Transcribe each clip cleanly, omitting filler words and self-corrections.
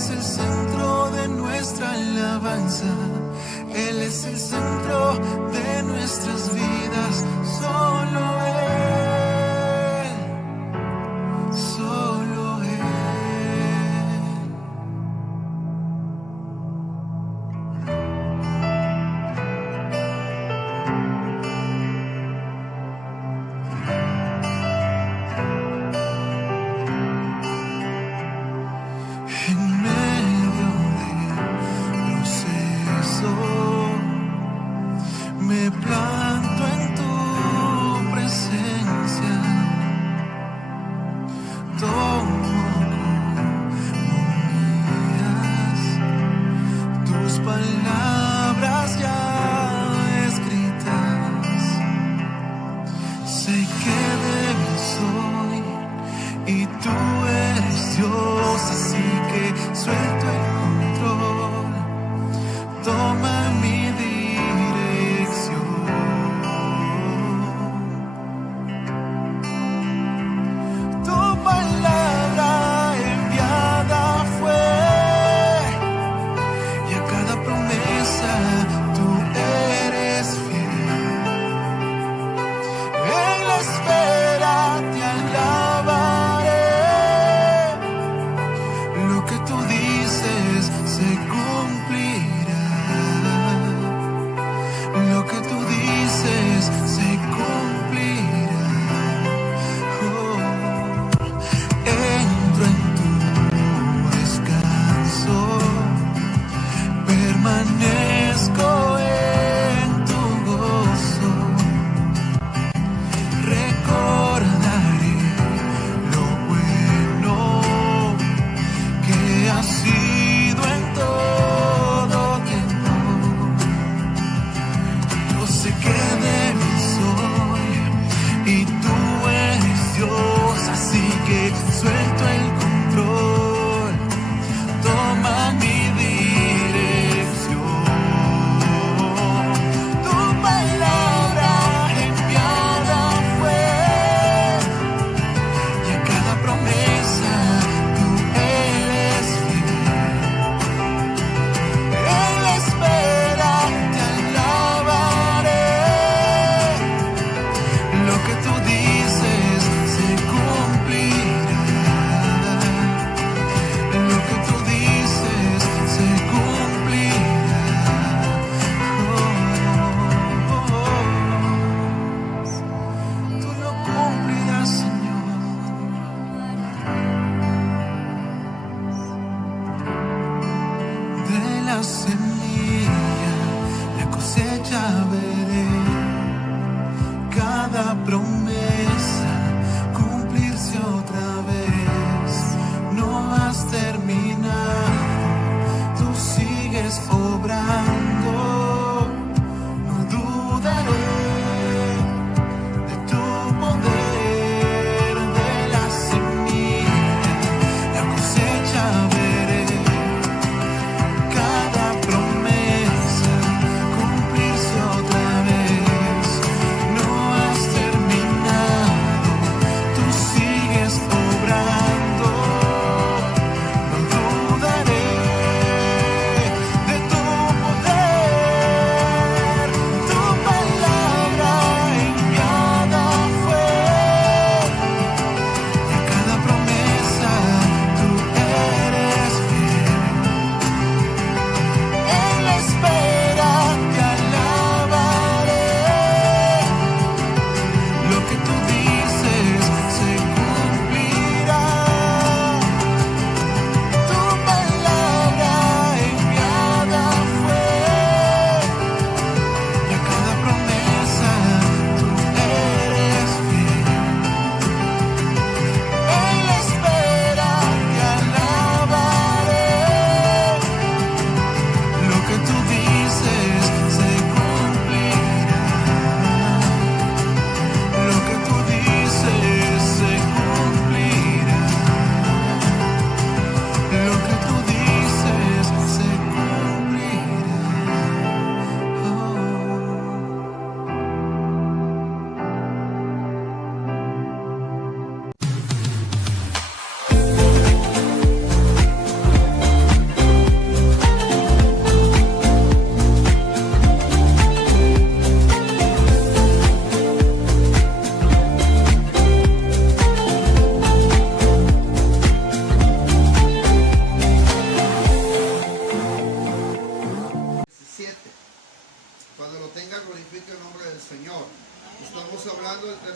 es el centro de nuestra alabanza. Él es el centro de nuestras vidas. Solo Él, solo Él. En medio del proceso me planto en tu presencia, tomo como mías tus palabras ya escritas. Sé que débil soy y tú eres Dios, así que suelto el control, toma mi dirección. Tu palabra enviada fue, y a cada promesa tú eres fiel. En la espera te alabaré. Lo que tú dices se cumplirá. Lo que tú dices se cumplirá. Oh, entro en tu descanso, permanezco en tu gozo. Recordaré lo bueno que ha sido en todo tiempo. Yo sé que débil soy y tú eres Dios, así que suelto el control, toma mi dirección. Tu palabra enviada fue, y a cada promesa tú eres fiel. En la espera te alabaré. Lo que tú dices se cumplirá. Lo que tú dices se cumplirá. Tú lo cumplirás, Señor. De la semilla la cosecha veré, cada promesa cumplirse otra vez. No has terminado, tú sigues obrando. No dudaré de tu poder. De la semilla la cosecha veré, cada promesa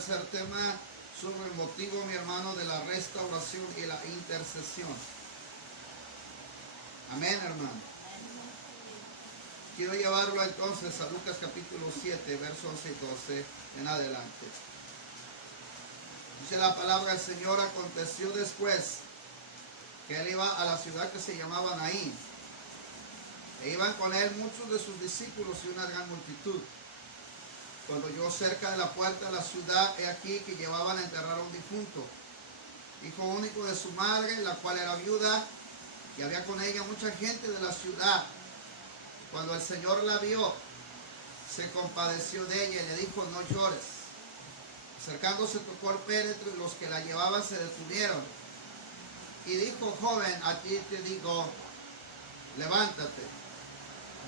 tercer tema sobre el motivo, mi hermano, de la restauración y la intercesión. Amén, hermano. Quiero llevarlo entonces a Lucas capítulo 7, versos 11 y 12 en adelante. Dice la palabra del Señor: aconteció después que él iba a la ciudad que se llamaba Naín, e iban con él muchos de sus discípulos y una gran multitud. Cuando llegó cerca de la puerta de la ciudad, he aquí que llevaban a enterrar a un difunto, hijo único de su madre, la cual era viuda, y había con ella mucha gente de la ciudad. Cuando el Señor la vio, se compadeció de ella y le dijo: no llores. Acercándose, tocó el féretro, y los que la llevaban se detuvieron. Y dijo: joven, a ti te digo, levántate.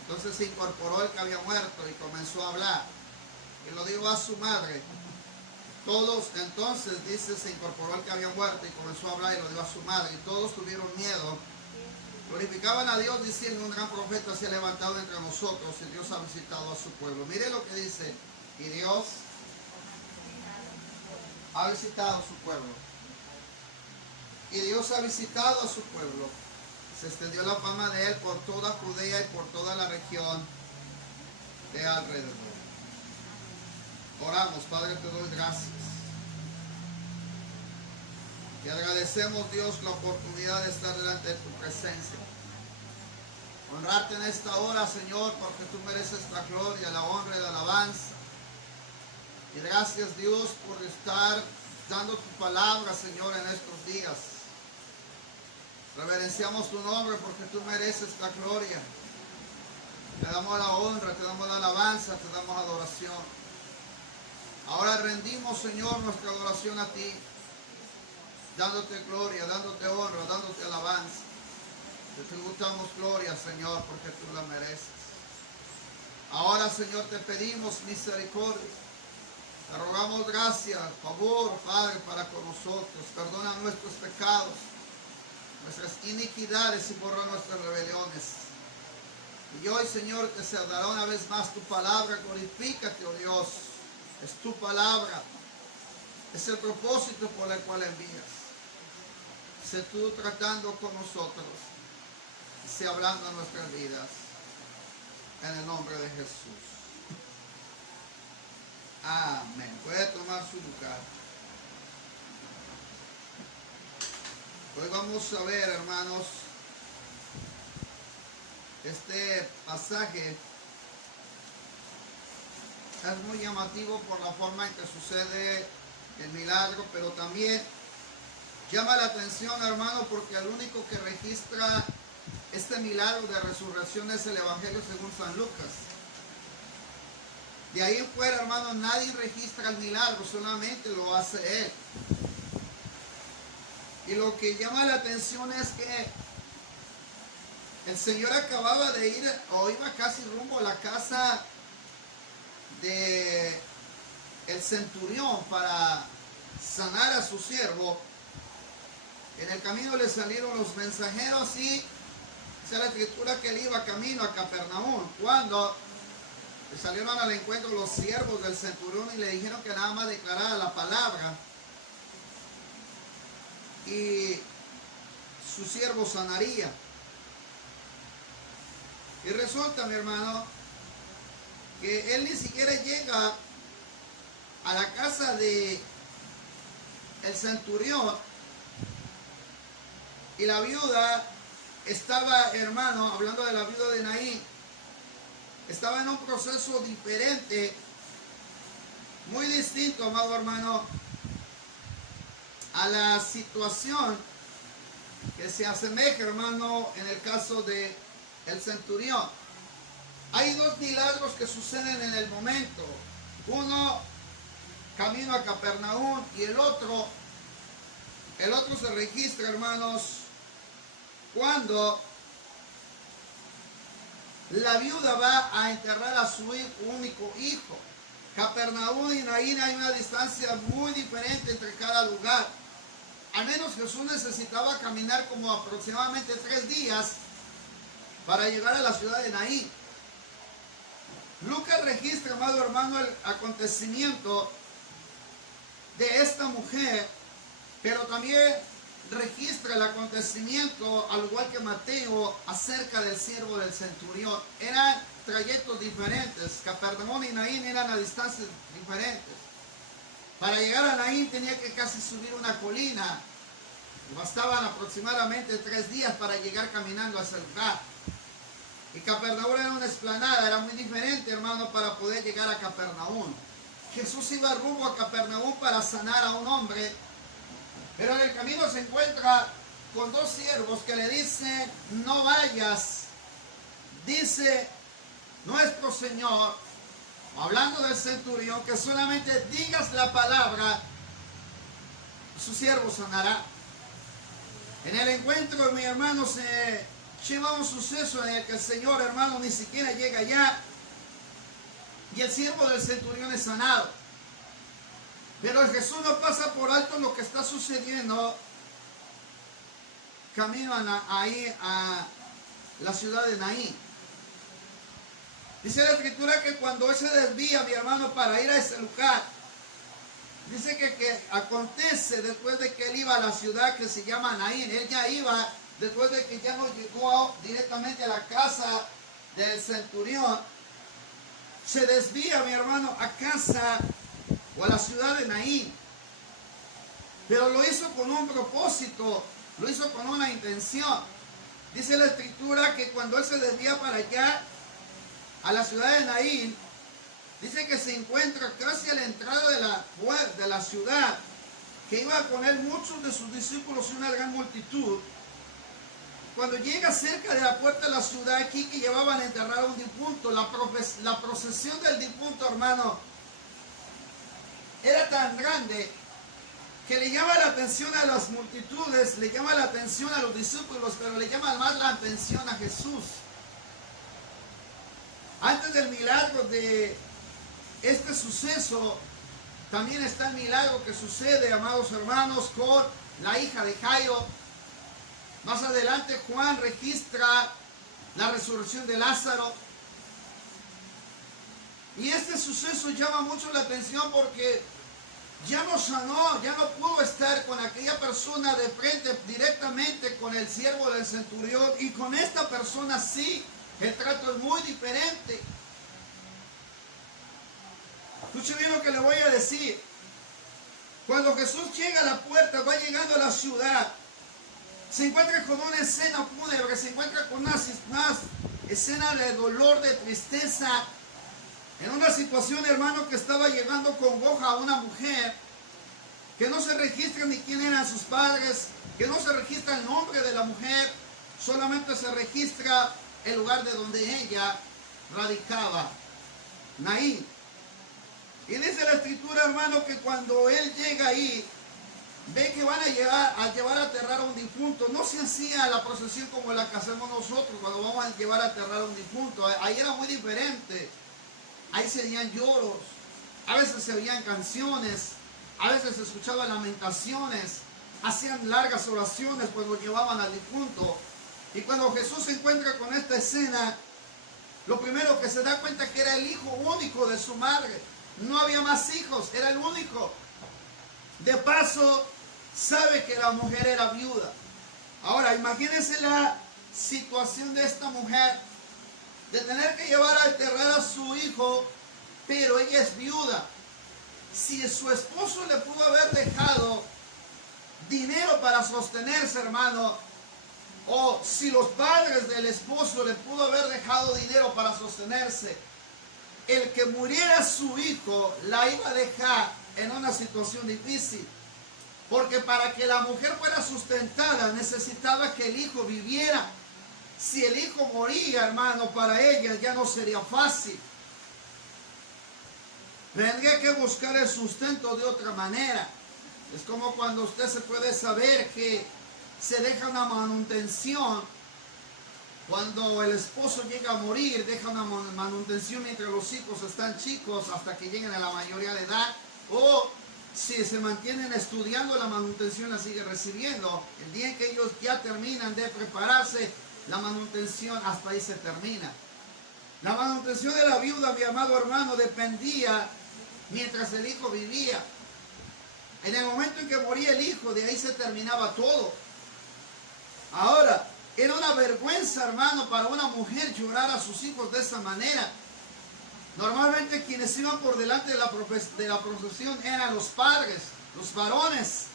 Entonces se incorporó el que había muerto y comenzó a hablar, y lo dijo a su madre. Todos, entonces, dice, se incorporó el que había muerto y comenzó a hablar y lo dijo a su madre, y todos tuvieron miedo. Glorificaban a Dios diciendo: un gran profeta se ha levantado entre nosotros, y Dios ha visitado a su pueblo. Mire lo que dice: y Dios ha visitado a su pueblo. Y Dios ha visitado a su pueblo. Se extendió la fama de él por toda Judea y por toda la región de alrededor. Oramos. Padre, te doy gracias. Te agradecemos, Dios, la oportunidad de estar delante de tu presencia. Honrarte en esta hora, Señor, porque tú mereces la gloria, la honra y la alabanza. Y gracias, Dios, por estar dando tu palabra, Señor, en estos días. Reverenciamos tu nombre porque tú mereces la gloria. Te damos la honra, te damos la alabanza, te damos adoración. Ahora rendimos, Señor, nuestra adoración a ti, dándote gloria, dándote honra, dándote alabanza. Te tributamos gloria, Señor, porque tú la mereces. Ahora, Señor, te pedimos misericordia. Te rogamos gracia, favor, Padre, para con nosotros. Perdona nuestros pecados, nuestras iniquidades y borra nuestras rebeliones. Y hoy, Señor, te se dará una vez más tu palabra. Glorifícate, oh Dios. Es tu palabra. Es el propósito por el cual envías. Sé tú tratando con nosotros. Y sé hablando en nuestras vidas. En el nombre de Jesús. Amén. Puede tomar su lugar. Hoy vamos a ver, hermanos, este pasaje es muy llamativo por la forma en que sucede el milagro, pero también llama la atención, hermano, porque el único que registra este milagro de resurrección es el Evangelio según San Lucas. De ahí en fuera, hermano, nadie registra el milagro, solamente lo hace él. Y lo que llama la atención es que el Señor acababa de ir, o iba casi rumbo a la casa de el centurión para sanar a su siervo. En el camino le salieron los mensajeros y dice la escritura que él iba camino a Capernaum, cuando le salieron al encuentro los siervos del centurión y le dijeron que nada más declarara la palabra y su siervo sanaría. Y resulta, mi hermano, que él ni siquiera llega a la casa de el centurión, y la viuda estaba, hermano, hablando de la viuda de Naín, estaba en un proceso diferente, muy distinto, amado hermano, a la situación que se asemeja, hermano, en el caso de el centurión. Hay dos milagros que suceden en el momento. Uno, camino a Capernaum, y el otro se registra, hermanos, cuando la viuda va a enterrar a su único hijo. Capernaum y Naín hay una distancia muy diferente entre cada lugar. Al menos Jesús necesitaba caminar como aproximadamente 3 días para llegar a la ciudad de Naín. Lucas registra, amado hermano, el acontecimiento de esta mujer, pero también registra el acontecimiento, al igual que Mateo, acerca del siervo del centurión. Eran trayectos diferentes. Capernaum y Naín eran a distancias diferentes. Para llegar a Naín tenía que casi subir una colina. Bastaban aproximadamente 3 días para llegar caminando a ese lugar. Y Capernaum era una explanada, era muy diferente, hermano, para poder llegar a Capernaum. Jesús iba rumbo a Capernaum para sanar a un hombre, pero en el camino se encuentra con 2 siervos que le dicen: no vayas, dice nuestro Señor, hablando del centurión, que solamente digas la palabra, su siervo sanará. En el encuentro, mi hermano, se lleva un suceso en el que el Señor, hermano, ni siquiera llega allá y el siervo del centurión es sanado. Pero Jesús no pasa por alto lo que está sucediendo camino ahí a la ciudad de Naín. Dice la Escritura que cuando él se desvía, mi hermano, para ir a ese lugar, dice que acontece después de que él iba a la ciudad que se llama Naín. Él ya iba después de que ya no llegó directamente a la casa del centurión. Se desvía, mi hermano, a casa o a la ciudad de Naín. Pero lo hizo con un propósito, lo hizo con una intención. Dice la Escritura que cuando él se desvía para allá, a la ciudad de Naín, dice que se encuentra casi a la entrada de la ciudad, que iba con él muchos de sus discípulos y una gran multitud. Cuando llega cerca de la puerta de la ciudad, aquí que llevaban a enterrar a un difunto, la procesión del difunto, hermano, era tan grande que le llama la atención a las multitudes, le llama la atención a los discípulos, pero le llama más la atención a Jesús. Antes del milagro de este suceso, también está el milagro que sucede, amados hermanos, con la hija de Jairo. Más adelante Juan registra la resurrección de Lázaro. Y este suceso llama mucho la atención porque ya no sanó, ya no pudo estar con aquella persona de frente directamente con el siervo del centurión. Y con esta persona sí, el trato es muy diferente. Escuche bien lo que le voy a decir. Cuando Jesús llega a la puerta, va llegando a la ciudad, se encuentra con una escena fúnebre, se encuentra con una escena de dolor, de tristeza, en una situación, hermano, que estaba llegando con goja a una mujer, que no se registra ni quién eran sus padres, que no se registra el nombre de la mujer, solamente se registra el lugar de donde ella radicaba, Naín. Y dice la Escritura, hermano, que cuando él llega ahí, ve que van a llevar a aterrar a un difunto. No se hacía la procesión como la que hacemos nosotros cuando vamos a llevar a aterrar a un difunto. Ahí era muy diferente. Ahí se oían lloros, a veces se oían canciones, a veces se escuchaban lamentaciones, hacían largas oraciones cuando llevaban al difunto. Y cuando Jesús se encuentra con esta escena, lo primero que se da cuenta es que era el hijo único de su madre. No había más hijos, era el único. De paso, sabe que la mujer era viuda. Ahora, imagínense la situación de esta mujer, de tener que llevar a enterrar a su hijo, pero ella es viuda. Si su esposo le pudo haber dejado dinero para sostenerse, hermano, o si los padres del esposo le pudo haber dejado dinero para sostenerse, el que muriera su hijo la iba a dejar en una situación difícil, porque para que la mujer fuera sustentada necesitaba que el hijo viviera. Si el hijo moría, hermano, para ella ya no sería fácil. Tendría que buscar el sustento de otra manera. Es como cuando usted se puede saber que se deja una manutención. Cuando el esposo llega a morir, deja una manutención mientras los hijos están chicos hasta que lleguen a la mayoría de edad. O si se mantienen estudiando, la manutención la sigue recibiendo. El día en que ellos ya terminan de prepararse, la manutención hasta ahí se termina. La manutención de la viuda, mi amado hermano, dependía mientras el hijo vivía. En el momento en que moría el hijo, de ahí se terminaba todo. Ahora, era una vergüenza, hermano, para una mujer llorar a sus hijos de esa manera. Normalmente quienes iban por delante de la procesión eran los padres, los varones.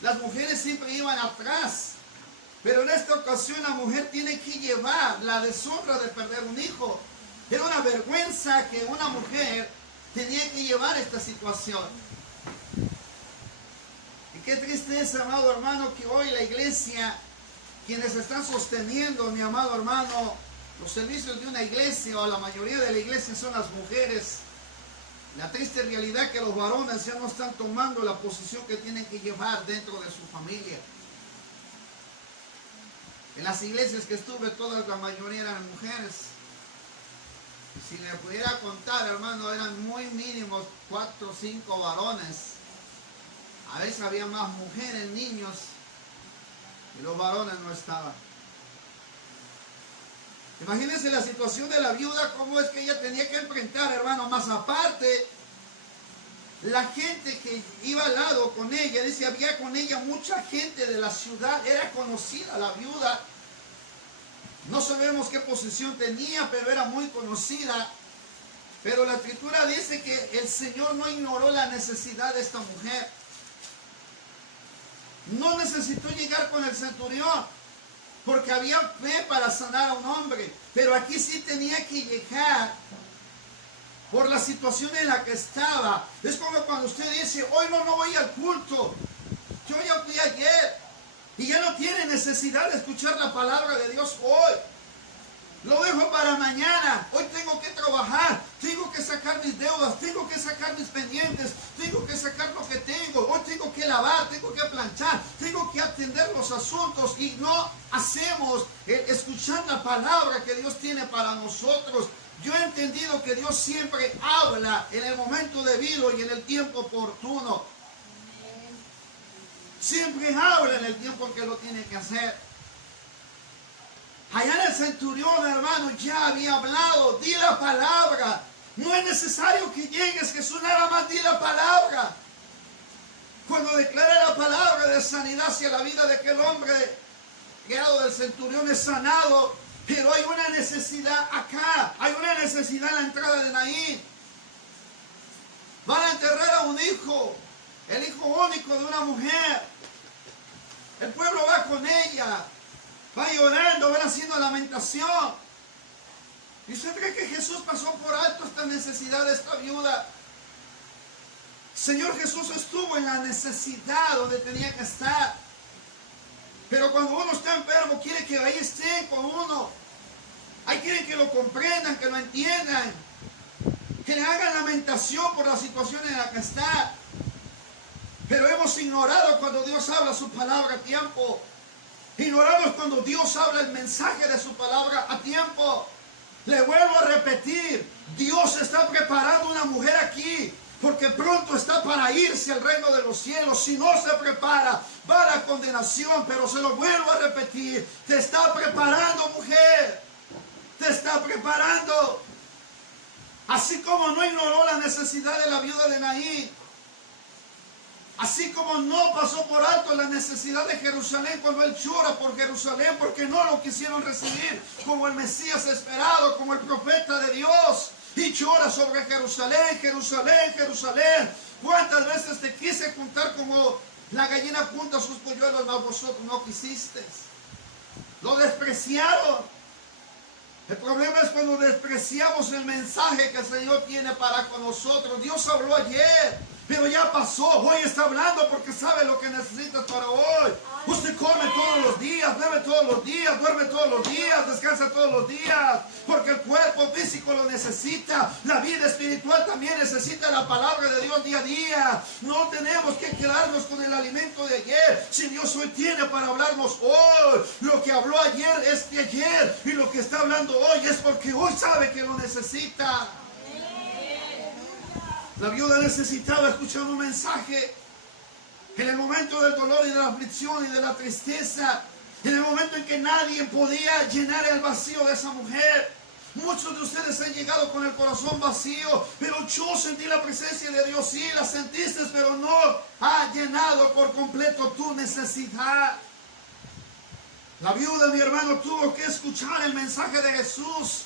Las mujeres siempre iban atrás. Pero en esta ocasión la mujer tiene que llevar la deshonra de perder un hijo. Era una vergüenza que una mujer tenía que llevar esta situación. Y qué tristeza, amado hermano, que hoy la iglesia, quienes están sosteniendo, mi amado hermano, los servicios de una iglesia o la mayoría de la iglesia son las mujeres. La triste realidad que los varones ya no están tomando la posición que tienen que llevar dentro de su familia. En las iglesias que estuve, todas la mayoría eran mujeres. Si le pudiera contar, hermano, eran muy mínimos 4 o 5 varones. A veces había más mujeres, niños, y los varones no estaban. Imagínense la situación de la viuda, cómo es que ella tenía que enfrentar, hermano. Más aparte, la gente que iba al lado con ella, dice, había con ella mucha gente de la ciudad, era conocida la viuda. No sabemos qué posición tenía, pero era muy conocida. Pero la escritura dice que el Señor no ignoró la necesidad de esta mujer. No necesitó llegar con el centurión, porque había fe para sanar a un hombre. Pero aquí sí tenía que llegar por la situación en la que estaba. Es como cuando usted dice, hoy no voy al culto. Yo ya fui ayer. Y ya no tiene necesidad de escuchar la palabra de Dios hoy. Lo dejo para mañana. Hoy tengo que trabajar. Tengo que sacar mis deudas. Tengo que sacar mis pendientes. Tengo que sacar lo que tengo. Hoy tengo que lavar. Tengo que planchar. Tengo que atender los asuntos. Y no hacemos escuchar la palabra que Dios tiene para nosotros. Yo he entendido que Dios siempre habla en el momento debido y en el tiempo oportuno. Siempre habla en el tiempo en que lo tiene que hacer. Allá en el centurión, hermano, ya había hablado. Di la palabra. No es necesario que llegues, Jesús, nada más di la palabra. Cuando declara la palabra de sanidad hacia la vida de aquel hombre, criado del centurión, es sanado. Pero hay una necesidad acá. Hay una necesidad en la entrada de Naín. Van a enterrar a un hijo. El hijo único de una mujer. El pueblo va con ella. Va llorando, va haciendo lamentación. ¿Y usted cree que Jesús pasó por alto esta necesidad de esta viuda? Señor Jesús estuvo en la necesidad donde tenía que estar. Pero cuando uno está enfermo, quiere que ahí esté con uno. Ahí quieren que lo comprendan, que lo entiendan. Que le hagan lamentación por la situación en la que está. Pero hemos ignorado cuando Dios habla su palabra a tiempo. Ignoramos cuando Dios habla el mensaje de su palabra a tiempo. Le vuelvo a repetir, Dios está preparando una mujer aquí, porque pronto está para irse al reino de los cielos. Si no se prepara, va a la condenación. Pero se lo vuelvo a repetir, te está preparando, mujer. Te está preparando. Así como no ignoró la necesidad de la viuda de Naín, así como no pasó por alto la necesidad de Jerusalén cuando él llora por Jerusalén porque no lo quisieron recibir como el Mesías esperado, como el profeta de Dios. Y llora sobre Jerusalén, Jerusalén, Jerusalén. ¿Cuántas veces te quise juntar como la gallina junta sus polluelos, mas vosotros no quisisteis? Lo despreciaron. El problema es cuando despreciamos el mensaje que el Señor tiene para con nosotros. Dios habló ayer, pero ya pasó. Hoy está hablando porque sabe lo que necesitas para hoy. Usted come todos los días, bebe todos los días, duerme todos los días, descansa todos los días, porque el cuerpo físico lo necesita. La vida espiritual también necesita la palabra de Dios día a día. No tenemos que quedarnos con el alimento de ayer. Si Dios hoy tiene para hablarnos hoy, lo que habló ayer es de ayer, y lo que está hablando hoy es porque hoy sabe que lo necesita. La viuda necesitaba escuchar un mensaje. En el momento del dolor y de la aflicción y de la tristeza, en el momento en que nadie podía llenar el vacío de esa mujer, Muchos de ustedes han llegado con el corazón vacío, pero yo sentí la presencia de Dios. Sí, la sentiste, pero no ha llenado por completo tu necesidad. La viuda, mi hermano, tuvo que escuchar el mensaje de Jesús,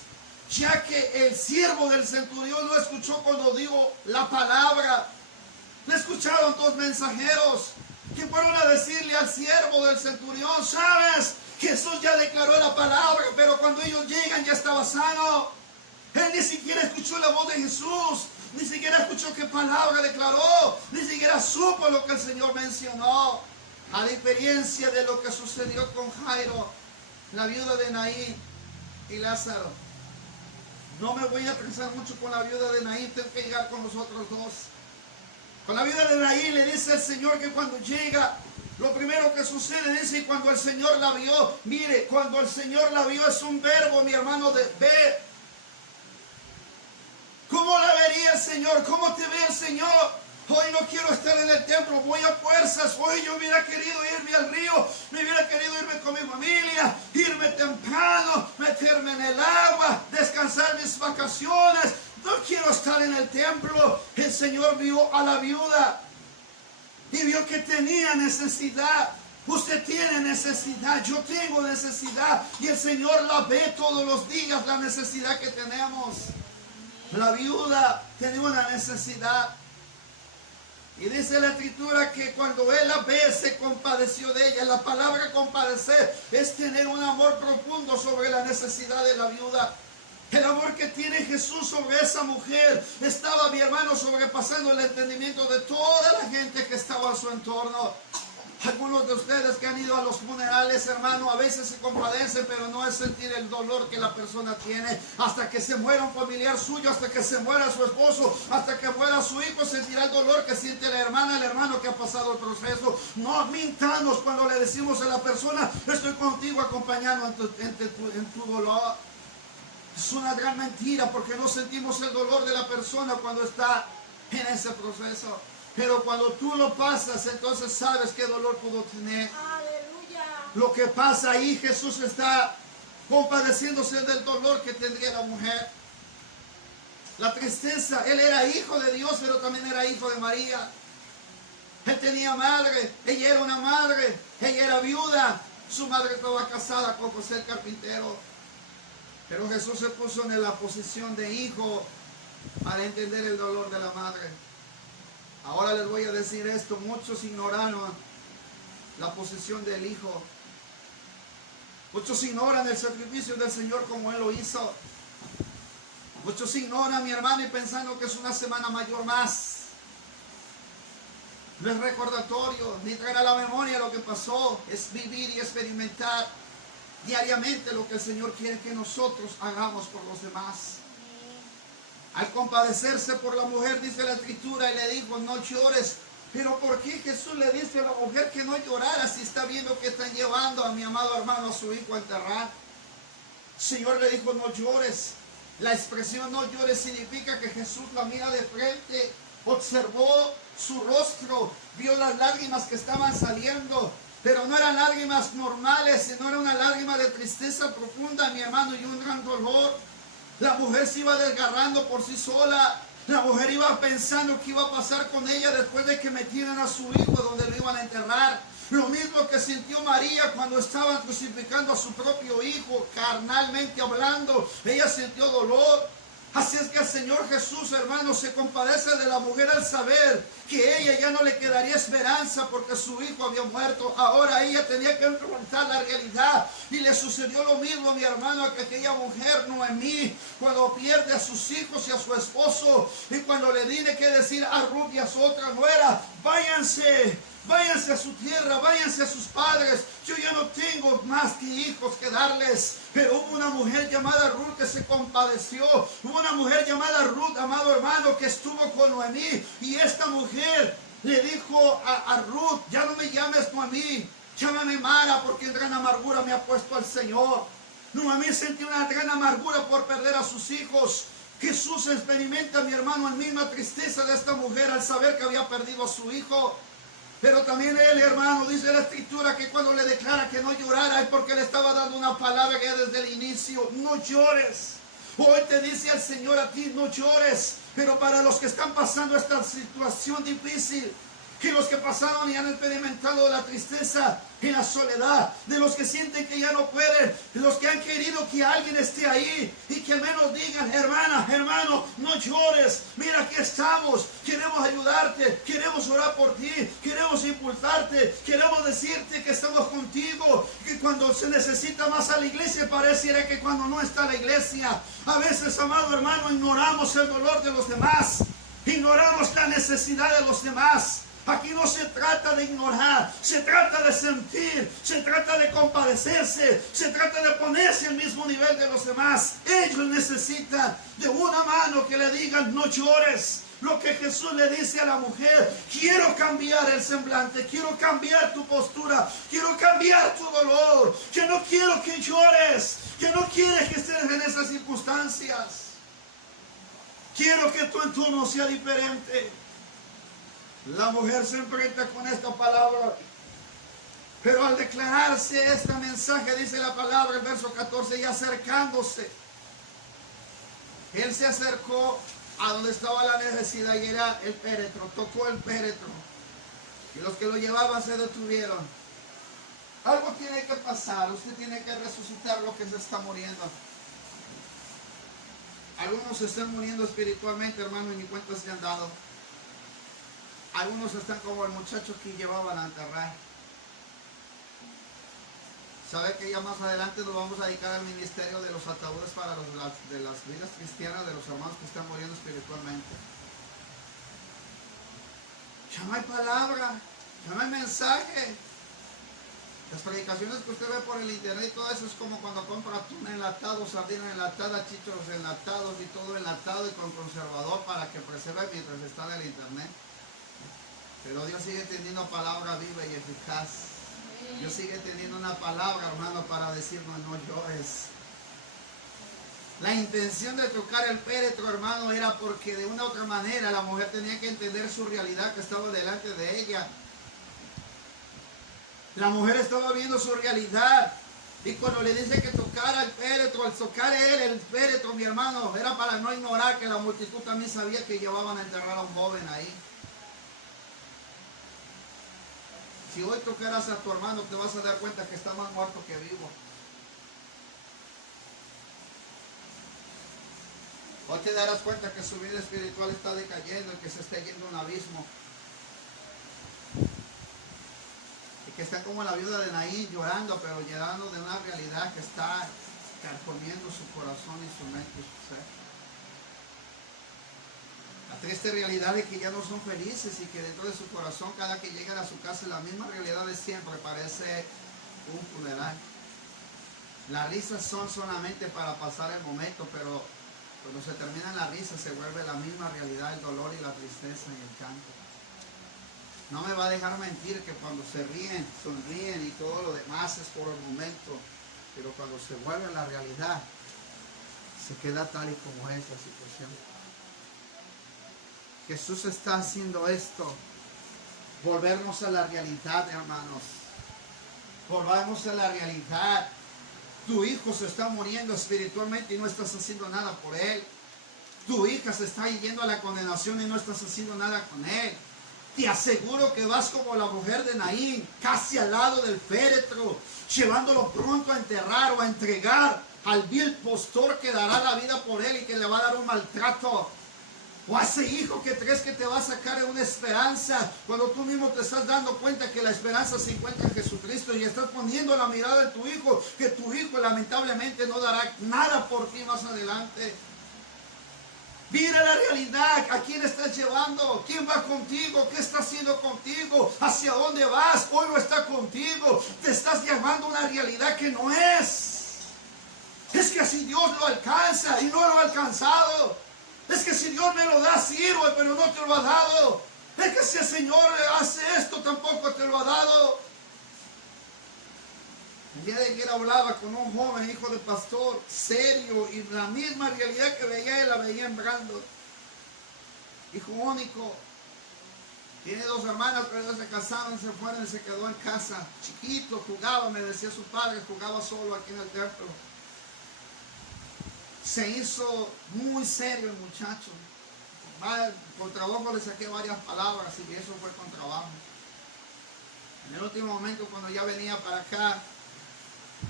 ya que el siervo del centurión no escuchó cuando dijo la palabra. Le escucharon dos mensajeros que fueron a decirle al siervo del centurión: sabes, Jesús ya declaró la palabra, pero cuando ellos llegan ya estaba sano. Él ni siquiera escuchó la voz de Jesús, ni siquiera escuchó qué palabra declaró, ni siquiera supo lo que el Señor mencionó. A diferencia de lo que sucedió con Jairo, la viuda de Naín y Lázaro. No me voy a atrasar mucho con la viuda de Naín, tengo que llegar con los otros dos. Con la viuda de Naín le dice el Señor que cuando llega, lo primero que sucede, dice, y cuando el Señor la vio, mire, cuando el Señor la vio es un verbo, mi hermano, de ver. ¿Cómo la vería el Señor? ¿Cómo te ve el Señor? Hoy no quiero estar en el templo, voy a fuerzas. Hoy yo hubiera querido irme al río, me hubiera querido irme con mi familia, irme temprano, meterme en el agua, descansar mis vacaciones. No quiero estar en el templo. El Señor vio a la viuda y vio que tenía necesidad. Usted tiene necesidad, yo tengo necesidad, y el Señor la ve todos los días, la necesidad que tenemos. La viuda tenía una necesidad. Y dice la Escritura que cuando Él la ve, se compadeció de ella. La palabra compadecer es tener un amor profundo sobre la necesidad de la viuda. El amor que tiene Jesús sobre esa mujer estaba, mi hermano, sobrepasando el entendimiento de toda la gente que estaba a su entorno. Algunos de ustedes que han ido a los funerales, hermano, a veces se compadecen, pero no es sentir el dolor que la persona tiene. Hasta que se muera un familiar suyo, hasta que se muera su esposo, hasta que muera su hijo, sentirá el dolor que siente la hermana, el hermano que ha pasado el proceso. No mintamos cuando le decimos a la persona: estoy contigo acompañando en tu dolor. Es una gran mentira, porque no sentimos el dolor de la persona cuando está en ese proceso. Pero cuando tú lo pasas, entonces sabes qué dolor pudo tener. Aleluya. Lo que pasa ahí, Jesús está compadeciéndose del dolor que tendría la mujer. La tristeza. Él era hijo de Dios, pero también era hijo de María. Él tenía madre, ella era una madre, ella era viuda. Su madre estaba casada con José el carpintero. Pero Jesús se puso en la posición de hijo para entender el dolor de la madre. Ahora les voy a decir esto: muchos ignoraron la posición del hijo. Muchos ignoran el sacrificio del Señor como Él lo hizo. Muchos ignoran, mi hermano, y pensando que es una semana mayor más. No es recordatorio, ni traer a la memoria lo que pasó. Es vivir y experimentar diariamente lo que el Señor quiere que nosotros hagamos por los demás. Al compadecerse por la mujer, dice la Escritura, y le dijo: no llores. Pero ¿por qué Jesús le dice a la mujer que no llorara si está viendo que están llevando a mi amado hermano, a su hijo, a enterrar? El Señor le dijo: no llores. La expresión no llores significa que Jesús la mira de frente, observó su rostro, vio las lágrimas que estaban saliendo. Pero no eran lágrimas normales, sino era una lágrima de tristeza profunda, mi hermano, y un gran dolor. La mujer se iba desgarrando por sí sola. La mujer iba pensando qué iba a pasar con ella después de que metieran a su hijo donde lo iban a enterrar. Lo mismo que sintió María cuando estaban crucificando a su propio hijo, carnalmente hablando. Ella sintió dolor. Así es que el Señor Jesús, hermano, se compadece de la mujer al saber que ella ya no le quedaría esperanza porque su hijo había muerto. Ahora ella tenía que enfrentar la realidad. Y le sucedió lo mismo, mi hermano, a que aquella mujer, Noemí, cuando pierde a sus hijos y a su esposo, y cuando le tiene que decir a Ruth y a su otra nuera: váyanse. Váyanse a su tierra, váyanse a sus padres. Yo ya no tengo más que hijos que darles. Pero hubo una mujer llamada Ruth que se compadeció. Hubo una mujer llamada Ruth, amado hermano, que estuvo con Noemí. Y esta mujer le dijo a Ruth: ya no me llames Noemí, llámame Mara, porque en gran amargura me ha puesto el Señor. Noemí sentía una gran amargura por perder a sus hijos. Jesús experimenta, mi hermano, la misma tristeza de esta mujer al saber que había perdido a su hijo. Pero también él, hermano, dice la Escritura que cuando le declara que no llorara es porque le estaba dando una palabra ya desde el inicio: no llores. Hoy te dice el Señor a ti, no llores. Pero para los que están pasando esta situación difícil, que los que pasaron y han experimentado la tristeza y la soledad, de los que sienten que ya no pueden, de los que han querido que alguien esté ahí y que al menos digan, hermana, hermano, no llores, mira aquí estamos, queremos ayudarte, queremos orar por ti, queremos impulsarte, queremos decirte que estamos contigo, que cuando se necesita más a la iglesia pareciera que cuando no está la iglesia, a veces, amado hermano, ignoramos el dolor de los demás, ignoramos la necesidad de los demás. Aquí no se trata de ignorar, se trata de sentir, se trata de compadecerse, se trata de ponerse al mismo nivel de los demás. Ellos necesitan de una mano que le digan, no llores. Lo que Jesús le dice a la mujer, quiero cambiar el semblante, quiero cambiar tu postura, quiero cambiar tu dolor, que no quiero que llores, que no quieres que estés en esas circunstancias. Quiero que tu entorno sea diferente. La mujer se enfrenta con esta palabra, pero al declararse este mensaje, dice la palabra, el verso 14, y acercándose, él se acercó a donde estaba la necesidad y era el féretro, tocó el féretro, y los que lo llevaban se detuvieron. Algo tiene que pasar, usted tiene que resucitar lo que se está muriendo. Algunos se están muriendo espiritualmente, hermano, y ni cuenta se han dado. Algunos están como el muchacho que llevaban a enterrar. ¿Sabe que ya más adelante nos vamos a dedicar al ministerio de los ataúdes para de las vidas cristianas de los hermanos que están muriendo espiritualmente? Ya no hay palabra, ya no hay mensaje. Las predicaciones que usted ve por el internet y todo eso es como cuando compra atún enlatado, sardina enlatada, chícharos enlatados y todo enlatado y con conservador para que preserve mientras está en el internet. Pero Dios sigue teniendo palabra viva y eficaz. Dios sigue teniendo una palabra, hermano, para decirnos no llores. La intención de tocar el féretro, hermano, era porque de una u otra manera la mujer tenía que entender su realidad que estaba delante de ella. La mujer estaba viendo su realidad. Y cuando le dice que tocara el féretro, al tocar él el féretro, mi hermano, era para no ignorar que la multitud también sabía que llevaban a enterrar a un joven ahí. Si hoy tocaras a tu hermano, te vas a dar cuenta que está más muerto que vivo. Hoy te darás cuenta que su vida espiritual está decayendo y que se está yendo a un abismo. Y que está como la viuda de Naín llorando, pero llorando de una realidad que está carcomiendo su corazón y su mente y su ser. La triste realidad de que ya no son felices y que dentro de su corazón cada que llegan a su casa la misma realidad de siempre, parece un funeral. Las risas son solamente para pasar el momento, pero cuando se termina la risa se vuelve la misma realidad, el dolor y la tristeza y el canto. No me va a dejar mentir que cuando se ríen, sonríen y todo lo demás es por el momento, pero cuando se vuelve la realidad se queda tal y como es la situación. Jesús está haciendo esto, volvernos a la realidad, hermanos, volvamos a la realidad. Tu hijo se está muriendo espiritualmente y no estás haciendo nada por él. Tu hija se está yendo a la condenación y no estás haciendo nada con él. Te aseguro que vas como la mujer de Naín, casi al lado del féretro, llevándolo pronto a enterrar o a entregar al vil postor que dará la vida por él y que le va a dar un maltrato. O a ese hijo que crees que te va a sacar de una esperanza, cuando tú mismo te estás dando cuenta que la esperanza se encuentra en Jesucristo y estás poniendo la mirada en tu hijo, que tu hijo lamentablemente no dará nada por ti más adelante. Mira la realidad, ¿a quién estás llevando? ¿Quién va contigo? ¿Qué está haciendo contigo? ¿Hacia dónde vas? Hoy no está contigo. Te estás llevando a una realidad que no es. Es que si Dios lo alcanza y no lo ha alcanzado. Es que si Dios me lo da, sirve, pero no te lo ha dado. Es que si el Señor hace esto, tampoco te lo ha dado. El día de ayer hablaba con un joven, hijo de pastor, serio, y la misma realidad que veía él, la veía en Brandon. Hijo único. Tiene 2 hermanas, pero ellos se casaron, se fueron y se quedó en casa. Chiquito, jugaba, me decía su padre, jugaba solo aquí en el templo. se hizo muy serio el muchacho. Por trabajo le saqué varias palabras y eso fue con trabajo. En el último momento, cuando ya venía para acá,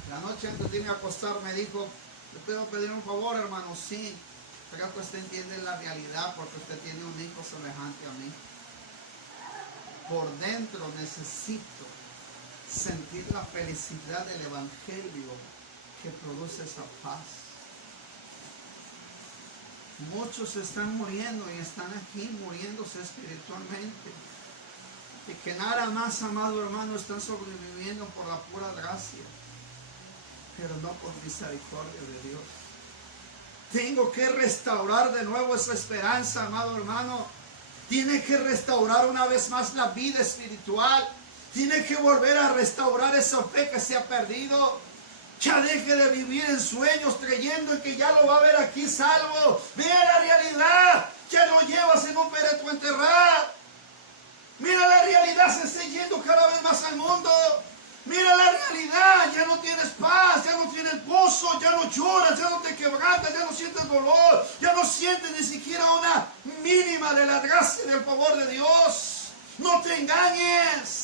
la noche antes de irme a acostar, me dijo: ¿le puedo pedir un favor, hermano? Sí, creo que usted entiende la realidad porque usted tiene un hijo semejante a mí. Por dentro necesito sentir la felicidad del evangelio que produce esa paz. Muchos están muriendo y están aquí muriéndose espiritualmente. Y que nada más, amado hermano, están sobreviviendo por la pura gracia, pero no por misericordia de Dios. Tengo que restaurar de nuevo esa esperanza, amado hermano. Tiene que restaurar una vez más la vida espiritual. Tiene que volver a restaurar esa fe que se ha perdido. Ya deje de vivir en sueños creyendo en que ya lo va a ver aquí salvo. Vea la realidad. Ya lo llevas en un féretro enterrado. Mira la realidad, se está yendo cada vez más al mundo. Mira la realidad, ya no tienes paz, ya no tienes gozo, ya no lloras, ya no te quebrantas, ya no sientes dolor, ya no sientes ni siquiera una mínima de la gracia y del favor de Dios. No te engañes.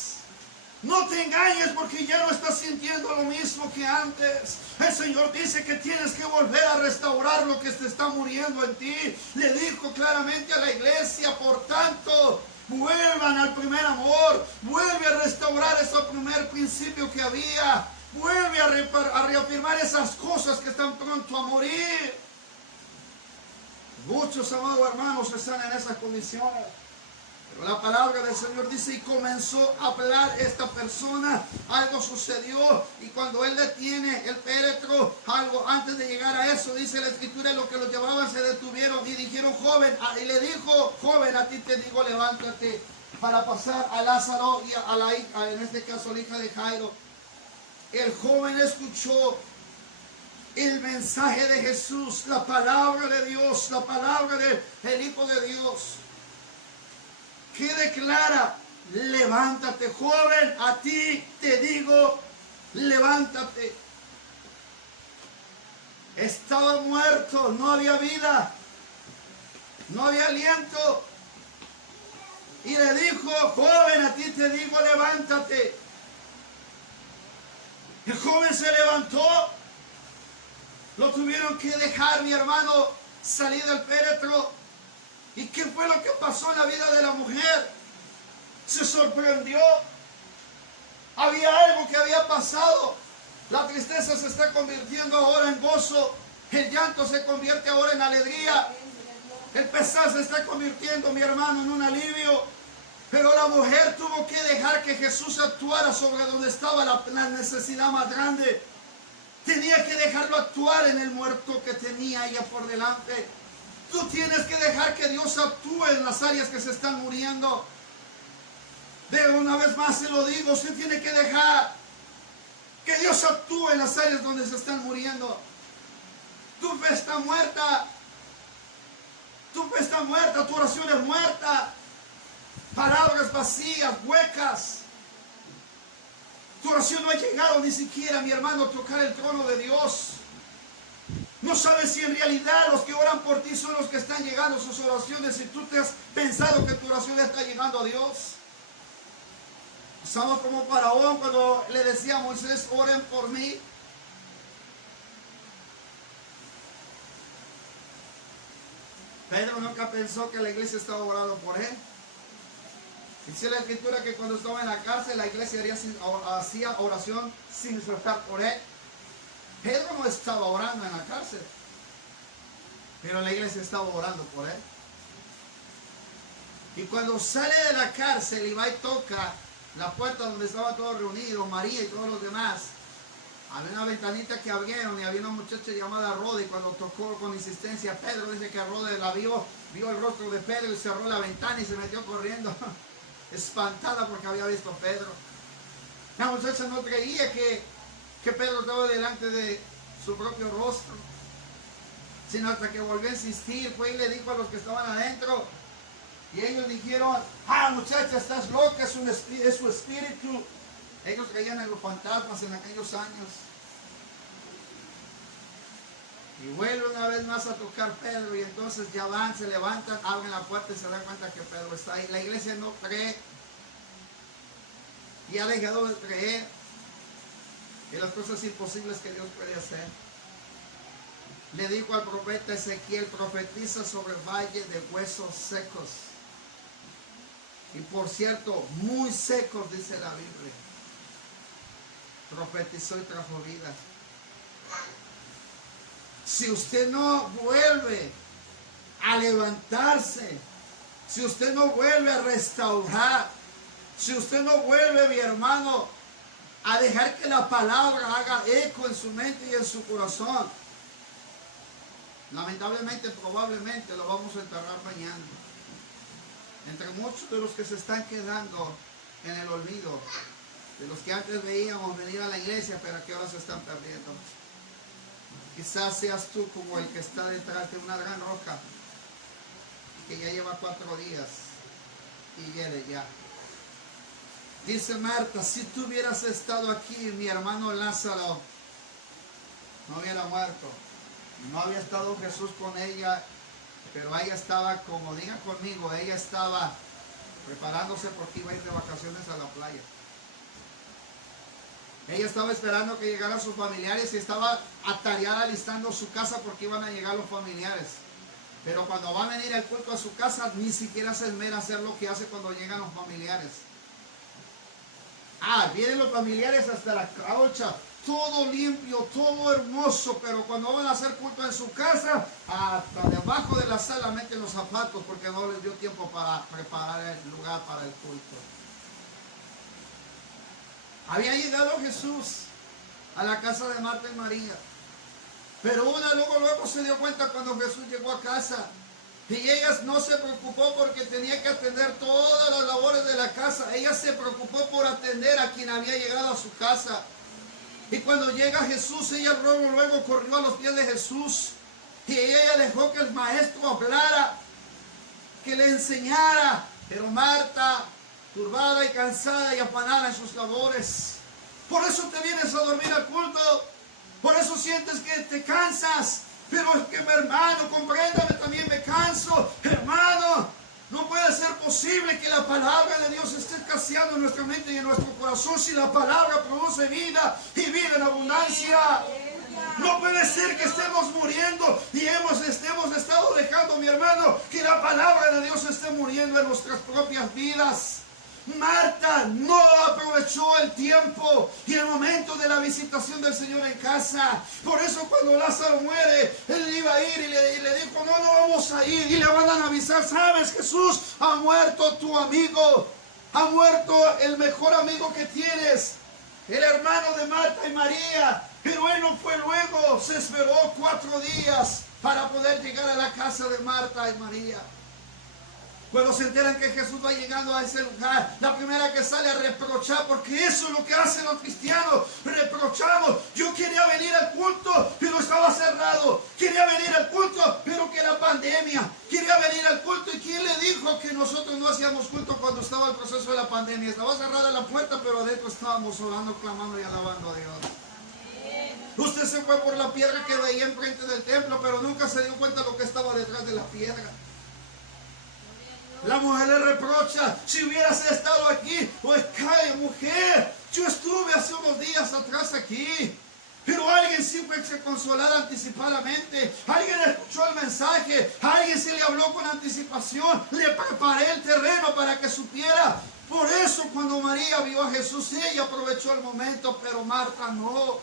No te engañes porque ya no estás sintiendo lo mismo que antes. El Señor dice que tienes que volver a restaurar lo que te está muriendo en ti. Le dijo claramente a la iglesia: por tanto, vuelvan al primer amor. Vuelve a restaurar ese primer principio que había. Vuelve a reafirmar esas cosas que están pronto a morir. Muchos, amados hermanos, están en esas condiciones. Pero la palabra del Señor dice: y comenzó a hablar esta persona. Algo sucedió, y cuando él detiene el féretro, algo antes de llegar a eso, dice la Escritura, lo que los llevaban se detuvieron y dijeron: joven, y le dijo: joven, a ti te digo, levántate, para pasar a Lázaro y a la hija, en este caso la hija de Jairo. El joven escuchó el mensaje de Jesús, la palabra de Dios, la palabra del Hijo de Dios, que declara: levántate, joven, a ti te digo, levántate. Estaba muerto, no había vida, no había aliento. Y le dijo: joven, a ti te digo, levántate. El joven se levantó. Lo tuvieron que dejar, mi hermano, salir del féretro. ¿Y qué fue lo que pasó en la vida de la mujer? Se sorprendió. Había algo que había pasado. La tristeza se está convirtiendo ahora en gozo. El llanto se convierte ahora en alegría. El pesar se está convirtiendo, mi hermano, en un alivio. Pero la mujer tuvo que dejar que Jesús actuara sobre donde estaba la necesidad más grande. Tenía que dejarlo actuar en el muerto que tenía ella por delante. Tú tienes que dejar que Dios actúe en las áreas que se están muriendo. De una vez más se lo digo, usted tiene que dejar que Dios actúe en las áreas donde se están muriendo. Tu fe está muerta. Tu fe está muerta, tu oración es muerta. Palabras vacías, huecas. Tu oración no ha llegado ni siquiera, mi hermano, a tocar el trono de Dios. No sabes si en realidad los que oran por ti son los que están llegando a sus oraciones, y tú te has pensado que tu oración está llegando a Dios. Estamos como Faraón cuando le decía a Moisés: oren por mí. Pedro nunca pensó que la iglesia estaba orando por él. Dice la Escritura que cuando estaba en la cárcel, la iglesia hacía oración sin rezar por él. Pedro no estaba orando en la cárcel, pero la iglesia estaba orando por él. Y cuando sale de la cárcel y va y toca la puerta donde estaban todos reunidos, María y todos los demás, había una ventanita que abrieron y había una muchacha llamada Roda, y cuando tocó con insistencia, Pedro dice que Roda la vio el rostro de Pedro y cerró la ventana y se metió corriendo, espantada porque había visto a Pedro. La muchacha no creía que Pedro estaba delante de su propio rostro, sino hasta que volvió a insistir, fue y le dijo a los que estaban adentro, y ellos dijeron: muchacha, estás loca, es su espíritu. Ellos creían en los fantasmas en aquellos años. Y vuelve una vez más a tocar Pedro y entonces ya van, se levantan, abren la puerta y se dan cuenta que Pedro está ahí. La iglesia no cree y ha dejado de creer en las cosas imposibles que Dios puede hacer. Le dijo al profeta Ezequiel, profetiza sobre el valle de huesos secos. Y por cierto, muy secos, dice la Biblia. Profetizó y trajo vida. Si usted no vuelve a levantarse, si usted no vuelve a restaurar, si usted no vuelve, mi hermano, a dejar que la palabra haga eco en su mente y en su corazón, lamentablemente, probablemente lo vamos a enterrar mañana. Entre muchos de los que se están quedando en el olvido, de los que antes veíamos venir a la iglesia, pero que ahora se están perdiendo. Quizás seas tú como el que está detrás de una gran roca, que ya lleva 4 días y viene ya. Dice Marta, si tú hubieras estado aquí, mi hermano Lázaro no hubiera muerto. No había estado Jesús con ella, pero ella estaba, como digan conmigo, ella estaba preparándose porque iba a ir de vacaciones a la playa. Ella estaba esperando que llegaran sus familiares y estaba atareada listando su casa porque iban a llegar los familiares. Pero cuando va a venir el culto a su casa, ni siquiera se esmera hacer lo que hace cuando llegan los familiares. Vienen los familiares hasta la caucha, todo limpio, todo hermoso, pero cuando van a hacer culto en su casa, hasta debajo de la sala meten los zapatos porque no les dio tiempo para preparar el lugar para el culto. Había llegado Jesús a la casa de Marta y María, pero una luego se dio cuenta cuando Jesús llegó a casa. Y ella no se preocupó porque tenía que atender todas las labores de la casa. Ella se preocupó por atender a quien había llegado a su casa. Y cuando llega Jesús, ella luego corrió a los pies de Jesús. Y ella dejó que el maestro hablara, que le enseñara. Pero Marta, turbada y cansada y afanada en sus labores. Por eso te vienes a dormir al culto. Por eso sientes que te cansas. Pero es que mi hermano, compréndame, también me canso. Hermano, no puede ser posible que la palabra de Dios esté escaseando en nuestra mente y en nuestro corazón si la palabra produce vida y vida en abundancia. No puede ser que estemos muriendo y hemos estado dejando, mi hermano, que la palabra de Dios esté muriendo en nuestras propias vidas. Marta no aprovechó el tiempo y el momento de la visitación del Señor en casa. Por eso cuando Lázaro muere, él iba a ir y le dijo, no vamos a ir. Y le van a avisar, sabes, Jesús, ha muerto tu amigo. Ha muerto el mejor amigo que tienes, el hermano de Marta y María. Pero él no fue luego, se esperó 4 días para poder llegar a la casa de Marta y María. Cuando se enteran que Jesús va llegando a ese lugar, la primera que sale a reprochar, porque eso es lo que hacen los cristianos, reprochamos. Yo quería venir al culto, pero estaba cerrado. Quería venir al culto, pero que la pandemia. Quería venir al culto, y ¿quién le dijo que nosotros no hacíamos culto cuando estaba el proceso de la pandemia? Estaba cerrada la puerta, pero adentro estábamos orando, clamando y alabando a Dios. Usted se fue por la piedra que veía enfrente del templo, pero nunca se dio cuenta de lo que estaba detrás de la piedra. La mujer le reprocha, si hubieras estado aquí, pues calla, mujer, yo estuve hace unos días atrás aquí. Pero alguien sí fue que se consolara anticipadamente, alguien escuchó el mensaje, alguien se le habló con anticipación, le preparé el terreno para que supiera. Por eso cuando María vio a Jesús, ella aprovechó el momento, pero Marta no.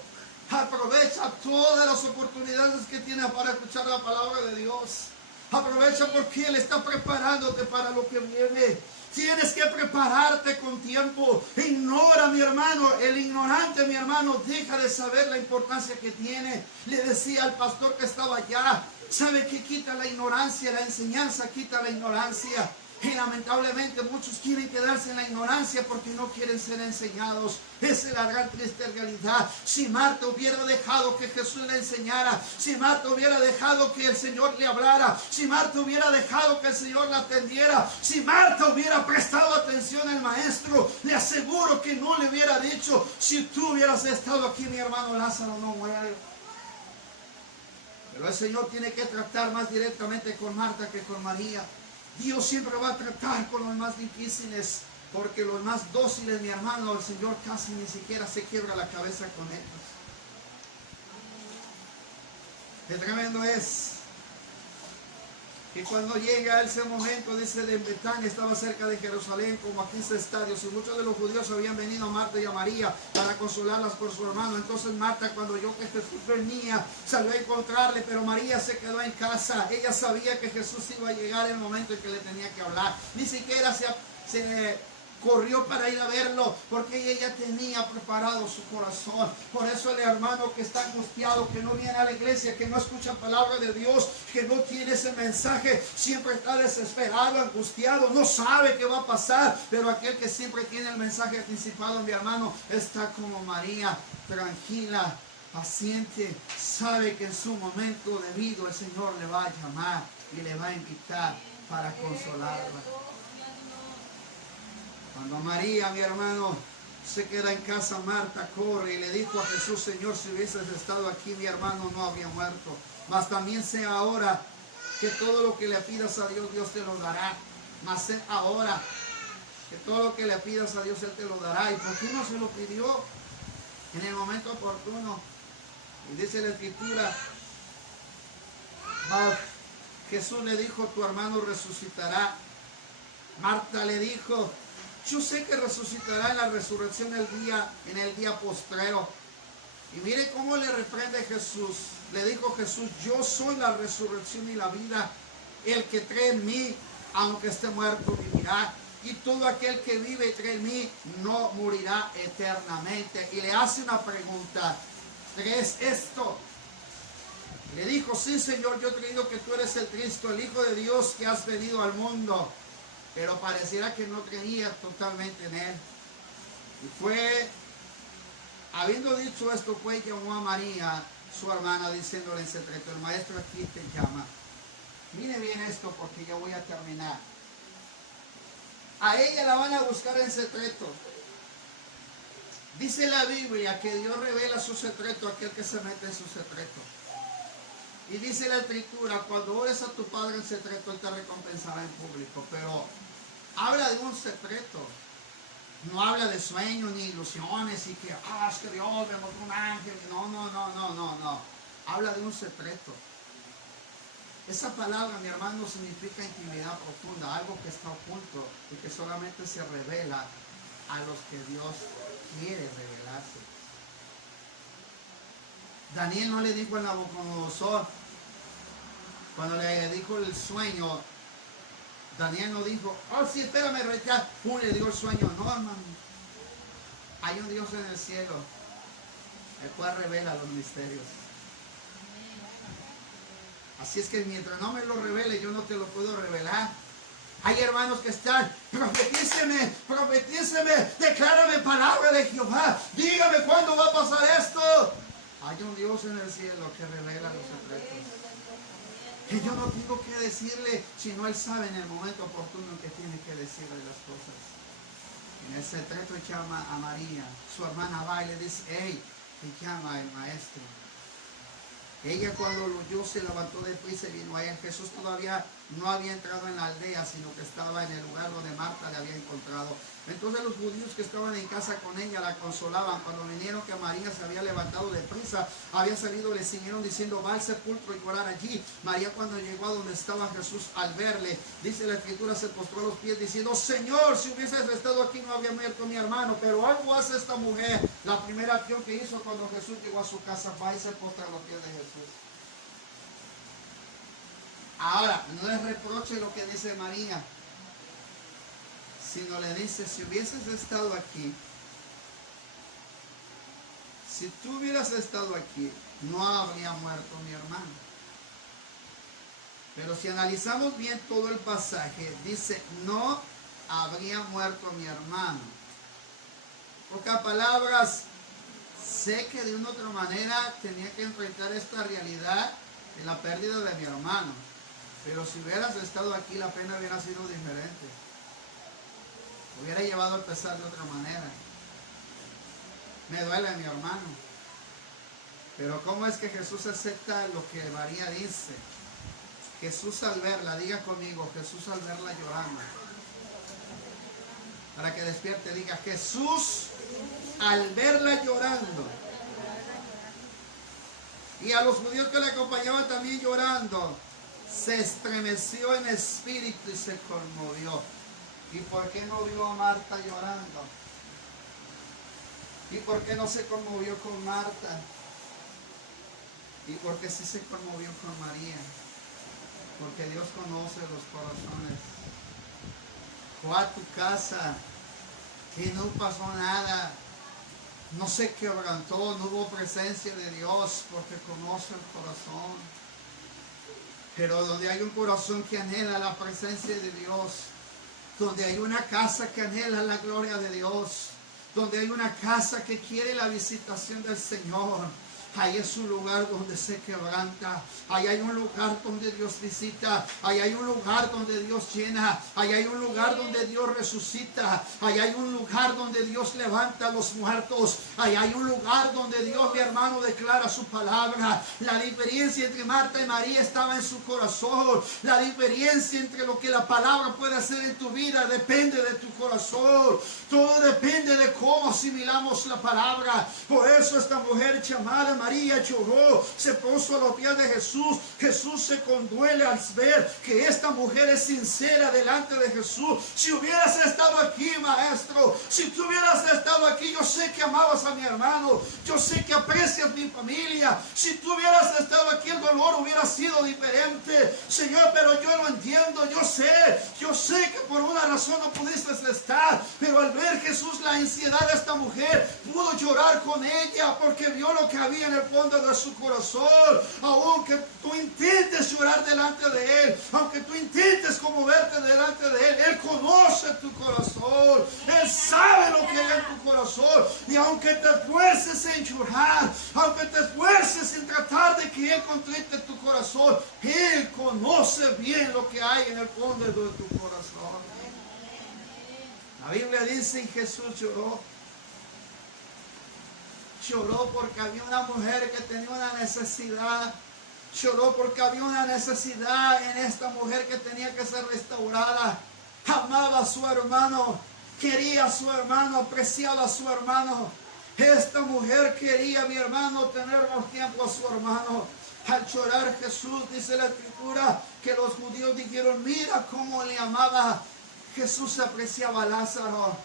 Aprovecha todas las oportunidades que tiene para escuchar la palabra de Dios. Aprovecha porque Él está preparándote para lo que viene. Tienes que prepararte con tiempo. Ignora, mi hermano, el ignorante, mi hermano, deja de saber la importancia que tiene. Le decía al pastor que estaba allá, ¿sabe qué quita la ignorancia? La enseñanza quita la ignorancia. Y lamentablemente muchos quieren quedarse en la ignorancia porque no quieren ser enseñados. Esa es la gran triste realidad. Si Marta hubiera dejado que Jesús le enseñara, si Marta hubiera dejado que el Señor le hablara, si Marta hubiera dejado que el Señor la atendiera, si Marta hubiera prestado atención al maestro, le aseguro que no le hubiera dicho, si tú hubieras estado aquí, mi hermano Lázaro no muere. Pero el Señor tiene que tratar más directamente con Marta que con María. Dios siempre va a tratar con los más difíciles, porque los más dóciles, mi hermano, el Señor casi ni siquiera se quiebra la cabeza con ellos. Qué tremendo es que cuando llega ese momento, dice, de Betania, estaba cerca de Jerusalén, como a 15 estadios, y muchos de los judíos habían venido a Marta y a María para consolarlas por su hermano. Entonces Marta, cuando oyó que Jesús venía, salió a encontrarle, pero María se quedó en casa. Ella sabía que Jesús iba a llegar en el momento en que le tenía que hablar. Ni siquiera se corrió para ir a verlo, porque ella ya tenía preparado su corazón. Por eso el hermano que está angustiado, que no viene a la iglesia, que no escucha palabra de Dios, que no tiene ese mensaje, siempre está desesperado, angustiado, no sabe qué va a pasar. Pero aquel que siempre tiene el mensaje anticipado, mi hermano, está como María, tranquila, paciente, sabe que en su momento debido el Señor le va a llamar y le va a invitar para consolarla. Cuando María, mi hermano, se queda en casa, Marta corre y le dijo a Jesús: Señor, si hubieses estado aquí, mi hermano no habría muerto. Mas también sé ahora que todo lo que le pidas a Dios, Dios te lo dará. Mas sé ahora que todo lo que le pidas a Dios, Él te lo dará. ¿Y por qué no se lo pidió en el momento oportuno? Y dice la Escritura, Jesús le dijo: tu hermano resucitará. Marta le dijo: yo sé que resucitará en la resurrección en el día postrero. Y mire cómo le reprende Jesús. Le dijo Jesús: yo soy la resurrección y la vida. El que cree en mí, aunque esté muerto, vivirá. Y todo aquel que vive y cree en mí, no morirá eternamente. Y le hace una pregunta: ¿crees esto? Le dijo: sí, Señor, yo he creído que tú eres el Cristo, el Hijo de Dios, que has venido al mundo. Pero pareciera que no creía totalmente en Él. Y habiendo dicho esto, llamó a María, su hermana, diciéndole en secreto: el maestro aquí te llama. Mire bien esto, porque ya voy a terminar. A ella la van a buscar en secreto. Dice la Biblia que Dios revela su secreto a aquel que se mete en su secreto. Y dice la Escritura: cuando ores a tu Padre en secreto, Él te recompensará en público. Pero habla de un secreto. No habla de sueños ni ilusiones y que, es que Dios me mostró un ángel. No. Habla de un secreto. Esa palabra, mi hermano, significa intimidad profunda, algo que está oculto y que solamente se revela a los que Dios quiere revelarse. Daniel no le dijo a Nabucodonosor, cuando le dijo el sueño, Daniel no dijo: sí, espérame, le dio el sueño. No, hermano. Hay un Dios en el cielo, el cual revela los misterios. Así es que mientras no me lo revele, yo no te lo puedo revelar. Hay hermanos que están: profetíceme, declárame palabra de Jehová, dígame cuándo va a pasar esto. Hay un Dios en el cielo que revela los secretos. Que yo no tengo que decirle, sino Él sabe en el momento oportuno en que tiene que decirle las cosas. En el secreto llama a María, su hermana va y le dice: hey, te llama el maestro. Ella, cuando lo oyó, se levantó deprisa y vino a él. Jesús todavía no había entrado en la aldea, sino que estaba en el lugar donde Marta le había encontrado. Entonces los judíos que estaban en casa con ella la consolaban. Cuando vinieron que María se había levantado deprisa, había salido, le siguieron diciendo: va al sepulcro y orar allí. María, cuando llegó a donde estaba Jesús, al verle, dice la Escritura, se postró a los pies diciendo: Señor, si hubieses estado aquí, no habría muerto mi hermano. Pero algo hace esta mujer. La primera acción que hizo cuando Jesús llegó a su casa, va y se postra a los pies de Jesús. Ahora, no es reproche lo que dice María, sino le dice: si hubieses estado aquí, si tú hubieras estado aquí, no habría muerto mi hermano. Pero si analizamos bien todo el pasaje, dice: no habría muerto mi hermano. En pocas palabras, sé que de una u otra manera tenía que enfrentar esta realidad de la pérdida de mi hermano. Pero si hubieras estado aquí, la pena hubiera sido diferente. Hubiera llevado el pesar de otra manera. Me duele mi hermano. Pero ¿cómo es que Jesús acepta lo que María dice? Jesús al verla, diga conmigo, Jesús al verla llorando. Para que despierte, diga, Jesús al verla llorando. Y a los judíos que le acompañaban también llorando, se estremeció en espíritu y se conmovió. ¿Y por qué no vio a Marta llorando? ¿Y por qué no se conmovió con Marta? ¿Y por qué sí se conmovió con María? Porque Dios conoce los corazones. Fue a tu casa y no pasó nada. No se quebrantó, no hubo presencia de Dios porque conoce el corazón. Pero donde hay un corazón que anhela la presencia de Dios, donde hay una casa que anhela la gloria de Dios, donde hay una casa que quiere la visitación del Señor, ahí es un lugar donde se quebranta. Ahí hay un lugar donde Dios visita. Ahí hay un lugar donde Dios llena. Ahí hay un lugar donde Dios resucita. Ahí hay un lugar donde Dios levanta a los muertos. Ahí hay un lugar donde Dios, mi hermano, declara su palabra. La diferencia entre Marta y María estaba en su corazón. La diferencia entre lo que la palabra puede hacer en tu vida depende de tu corazón. Todo depende de cómo asimilamos la palabra. Por eso esta mujer llamada María lloró, se puso a los pies de Jesús. Jesús se conduele al ver que esta mujer es sincera delante de Jesús. Si hubieras estado aquí, maestro, si tú hubieras estado aquí, yo sé que amabas a mi hermano, yo sé que aprecias mi familia. Si tú hubieras estado aquí, el dolor hubiera sido diferente, Señor, pero yo lo entiendo, yo sé que por una razón no pudiste estar, pero al ver Jesús la ansiedad de esta mujer, pudo llorar con ella porque vio lo que había en el fondo de su corazón. Aunque tú intentes llorar delante de Él, aunque tú intentes conmoverte delante de Él, Él conoce tu corazón, Él sabe lo que hay en tu corazón. Y aunque te esfuerces en llorar, aunque te esfuerces en tratar de que Él contrite tu corazón, Él conoce bien lo que hay en el fondo de tu corazón. La Biblia dice, y Jesús lloró. Lloró porque había una mujer que tenía una necesidad. Lloró porque había una necesidad en esta mujer que tenía que ser restaurada. Amaba a su hermano, quería a su hermano, apreciaba a su hermano. Esta mujer quería, mi hermano, tener más tiempo a su hermano. Al llorar Jesús, dice la Escritura, que los judíos dijeron, mira cómo le amaba. Jesús apreciaba a Lázaro,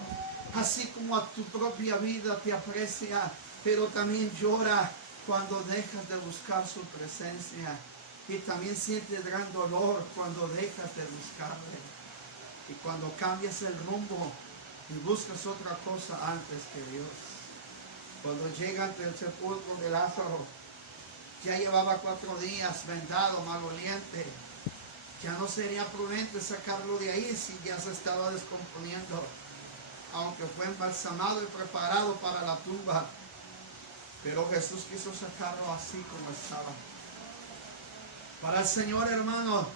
así como a tu propia vida te aprecia, pero también llora cuando dejas de buscar su presencia, y también sientes gran dolor cuando dejas de buscarle, y cuando cambias el rumbo y buscas otra cosa antes que Dios. Cuando llega ante el sepulcro de Lázaro, ya llevaba 4 días vendado, maloliente. Ya no sería prudente sacarlo de ahí si ya se estaba descomponiendo, aunque fue embalsamado y preparado para la tumba. Pero Jesús quiso sacarlo así como estaba. Para el Señor, hermano,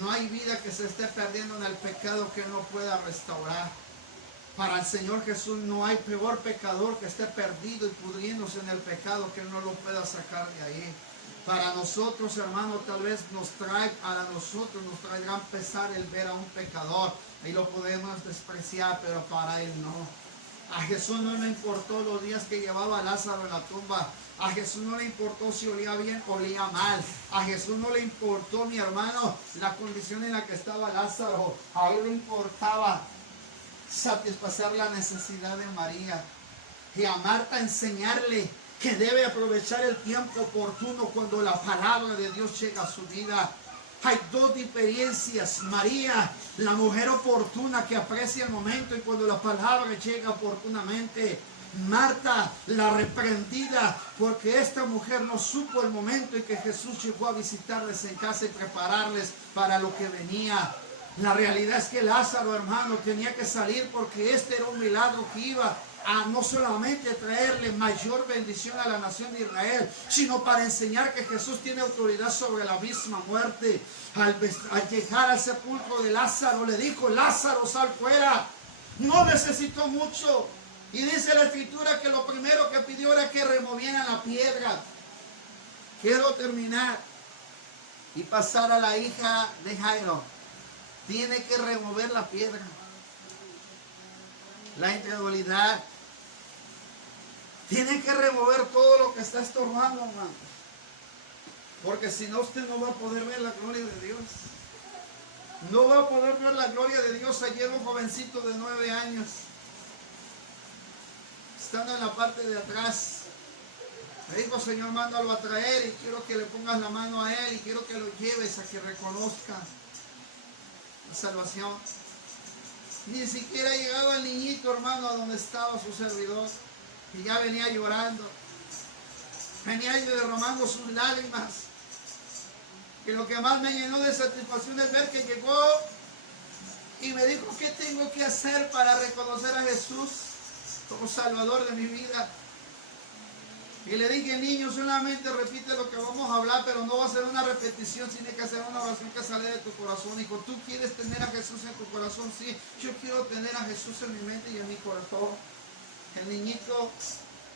no hay vida que se esté perdiendo en el pecado que no pueda restaurar. Para el Señor Jesús no hay peor pecador que esté perdido y pudriéndose en el pecado que no lo pueda sacar de ahí. Para nosotros, hermano, tal vez nos traerán pesar el ver a un pecador. Ahí lo podemos despreciar, pero para Él no. A Jesús no le importó los días que llevaba Lázaro en la tumba. A Jesús no le importó si olía bien o olía mal. A Jesús no le importó, mi hermano, la condición en la que estaba Lázaro. A Él le importaba satisfacer la necesidad de María. Y a Marta enseñarle que debe aprovechar el tiempo oportuno cuando la palabra de Dios llega a su vida. Hay 2 diferencias. María, la mujer oportuna que aprecia el momento y cuando la palabra llega oportunamente. Marta, la reprendida, porque esta mujer no supo el momento en que Jesús llegó a visitarles en casa y prepararles para lo que venía. La realidad es que Lázaro, hermano, tenía que salir porque este era un milagro que iba a no solamente traerle mayor bendición a la nación de Israel, sino para enseñar que Jesús tiene autoridad sobre la misma muerte. Al llegar al sepulcro de Lázaro, le dijo, Lázaro, sal fuera. No necesitó mucho. Y dice la Escritura que lo primero que pidió era que removieran la piedra. Quiero terminar y pasar a la hija de Jairo. Tiene que remover la piedra, la incredulidad. Tiene que remover todo lo que está estorbando, hermano. Porque si no, usted no va a poder ver la gloria de Dios. No va a poder ver la gloria de Dios. Ayer un jovencito de 9 años, estando en la parte de atrás, me dijo: Señor, mándalo a traer y quiero que le pongas la mano a él y quiero que lo lleves a que reconozca la salvación. Ni siquiera ha llegado el niñito, hermano, a donde estaba su servidor, y ya venía llorando, venía derramando sus lágrimas. Y lo que más me llenó de satisfacción es ver que llegó y me dijo: ¿qué tengo que hacer para reconocer a Jesús como Salvador de mi vida? Y le dije: niño, solamente repite lo que vamos a hablar, pero no va a ser una repetición, tiene que hacer una oración que sale de tu corazón. Hijo, ¿tú quieres tener a Jesús en tu corazón? Sí, yo quiero tener a Jesús en mi mente y en mi corazón. El niñito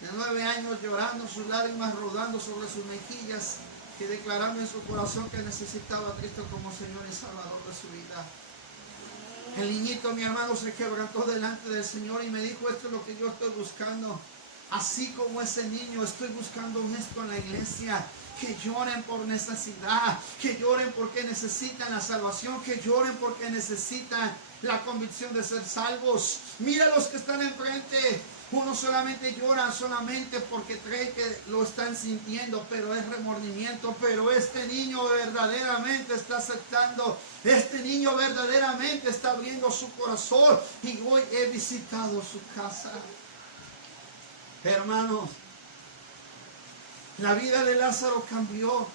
de 9 años llorando, sus lágrimas rodando sobre sus mejillas y declarando en su corazón que necesitaba a Cristo como Señor y Salvador de su vida. El niñito, mi hermano, se quebrantó delante del Señor y me dijo: esto es lo que yo estoy buscando. Así como ese niño, estoy buscando esto en la iglesia. Que lloren por necesidad, que lloren porque necesitan la salvación, que lloren porque necesitan la convicción de ser salvos. Mira los que están enfrente. Unos solamente lloran solamente porque creen que lo están sintiendo, pero es remordimiento. Pero este niño verdaderamente está aceptando. Este niño verdaderamente está abriendo su corazón. Y hoy he visitado su casa. Hermanos, la vida de Lázaro cambió.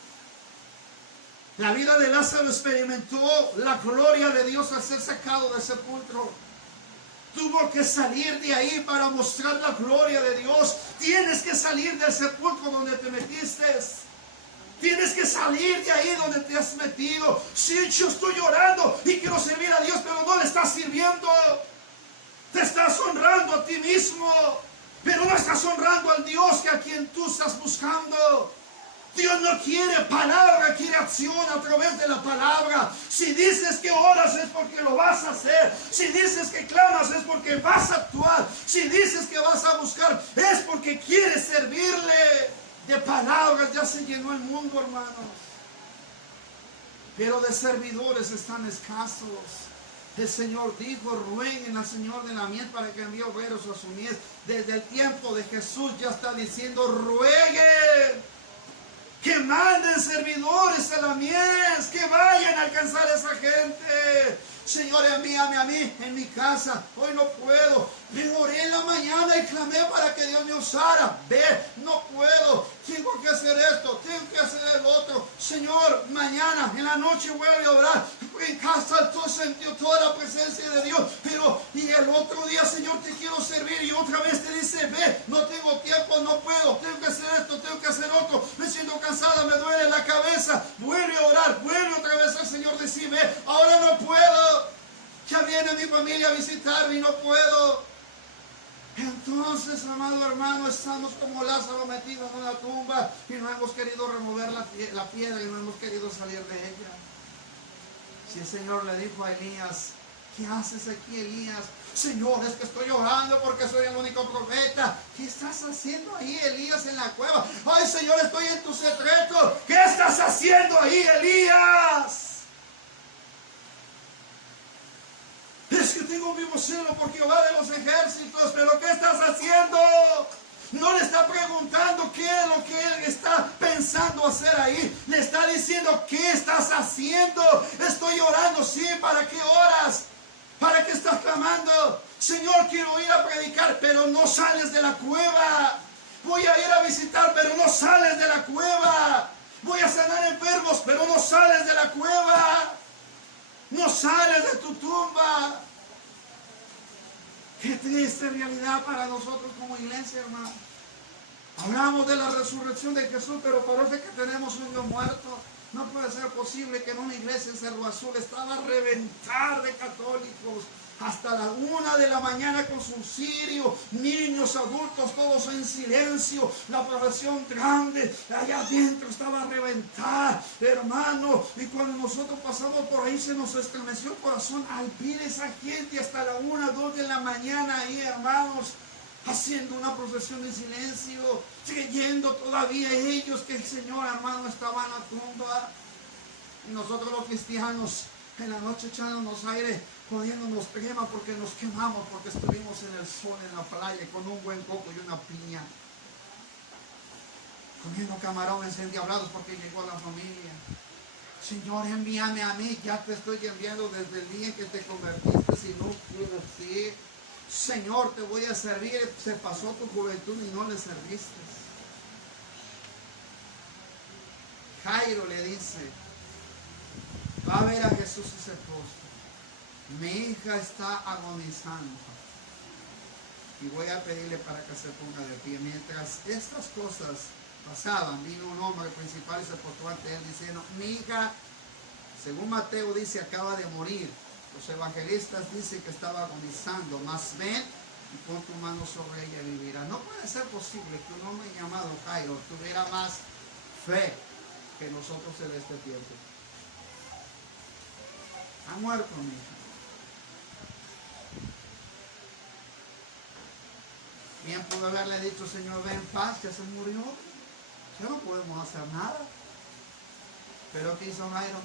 La vida de Lázaro experimentó la gloria de Dios al ser sacado del sepulcro. Tuvo que salir de ahí para mostrar la gloria de Dios. Tienes que salir del sepulcro donde te metiste. Tienes que salir de ahí donde te has metido. Sí, yo estoy llorando y quiero servir a Dios, pero no le estás sirviendo. Te estás honrando a ti mismo, pero no estás honrando al Dios que a quien tú estás buscando. Dios no quiere palabra, quiere acción a través de la palabra. Si dices que oras es porque lo vas a hacer. Si dices que clamas es porque vas a actuar. Si dices que vas a buscar es porque quieres servirle. De palabras ya se llenó el mundo, hermanos. Pero de servidores están escasos. El Señor dijo: rueguen al Señor de la mies para que envíe obreros a su mies. Desde el tiempo de Jesús ya está diciendo: rueguen. Que manden servidores a la mies, que vayan a alcanzar a esa gente. Señor, envíame a mí en mi casa. Hoy no puedo, pero oré en la mañana y clamé para que Dios me usara. Ve, no puedo, tengo que hacer esto, tengo que hacer el otro. Señor, mañana, en la noche vuelve a orar. En casa tú sentió toda la presencia de Dios, pero y el otro día: Señor, te quiero servir, y otra vez te dice: ve, no tengo tiempo, no puedo, tengo que hacer esto, tengo que hacer otro, me siento cansada, me duele la cabeza. Vuelve a orar, vuelve otra vez al Señor, decir: ve, ahora no puedo, ya viene mi familia a visitarme y no puedo. Entonces, amado hermano, estamos como Lázaro metidos en una tumba y no hemos querido remover la piedra y no hemos querido salir de ella. Si el Señor le dijo a Elías: ¿qué haces aquí, Elías? Señor, es que estoy orando porque soy el único profeta. ¿Qué estás haciendo ahí, Elías, en la cueva? Ay, Señor, estoy en tu secreto. ¿Qué estás haciendo ahí, Elías? Es que tengo un vivo celo por Jehová de los ejércitos. ¿Pero qué estás haciendo? No le está preguntando qué es lo que él está pensando hacer ahí. Le está diciendo: ¿qué estás haciendo? Estoy orando. Sí, ¿para qué oras? ¿Para qué estás clamando? Señor, quiero ir a predicar, pero no sales de la cueva. Voy a ir a visitar, pero no sales de la cueva. Voy a sanar enfermos, pero no sales de la cueva. No sales de tu tumba. Qué triste realidad para nosotros como iglesia, hermano. Hablamos de la resurrección de Jesús, pero parece que tenemos un Dios muerto. No puede ser posible que en una iglesia en Cerro Azul estaba a reventar de católicos. hasta la 1 de la mañana con su cirio, niños, adultos, todos en silencio, la profesión grande, allá adentro estaba a reventar, hermano, y cuando nosotros pasamos por ahí se nos estremeció el corazón al ver esa gente hasta la 1, 2 de la mañana ahí, hermanos, haciendo una procesión en silencio, creyendo todavía ellos que el Señor, hermano, estaba en la tumba. Y nosotros los cristianos en la noche echándonos aire, poniéndonos crema porque nos quemamos, porque estuvimos en el sol, en la playa, con un buen coco y una piña, comiendo camarones endiablados porque llegó la familia. Señor, envíame a mí, ya te estoy enviando desde el día en que te convertiste, si no quieres ir. Señor, te voy a servir. Se pasó tu juventud y no le serviste. Jairo le dice, va a ver a Jesús ese postre. Mi hija está agonizando y voy a pedirle para que se ponga de pie. Mientras estas cosas pasaban, vino un hombre principal y se postó ante él diciendo, mi hija, según Mateo dice, acaba de morir. Los evangelistas dicen que estaba agonizando, mas ven y pon tu mano sobre ella y vivirá. No puede ser posible que un hombre llamado Jairo tuviera más fe que nosotros en este tiempo. Ha muerto mi hija. Bien pudo haberle dicho, Señor, ven en paz, que se murió. Ya no podemos hacer nada. Pero ¿qué hizo Jairo?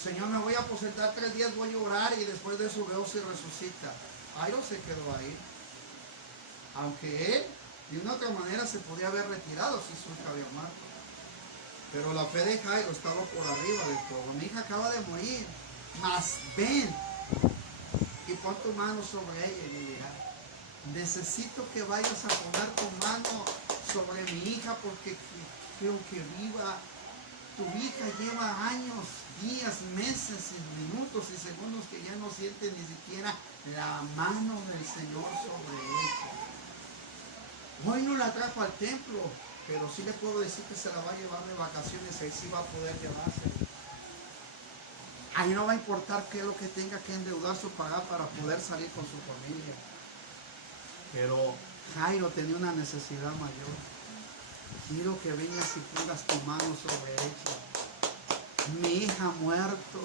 Señor, me voy a aposentar 3 días, voy a orar y después de eso veo si resucita. Jairo se quedó ahí. Aunque él, de una otra manera, se podía haber retirado si su hija había muerto. Pero la fe de Jairo estaba por arriba de todo. Mi hija acaba de morir. Mas ven y pon tu mano sobre ella y vivirá. Necesito que vayas a poner tu mano sobre mi hija porque quiero que viva. Tu hija lleva años, días, meses, minutos y segundos que ya no siente ni siquiera la mano del Señor sobre ella. Hoy no la trajo al templo, pero sí le puedo decir que se la va a llevar de vacaciones, ahí sí va a poder llevarse. Ahí no va a importar qué es lo que tenga que endeudarse o pagar para poder salir con su familia. Pero Jairo tenía una necesidad mayor. Quiero que vengas y pongas tu mano sobre ella. Mi hija ha muerto.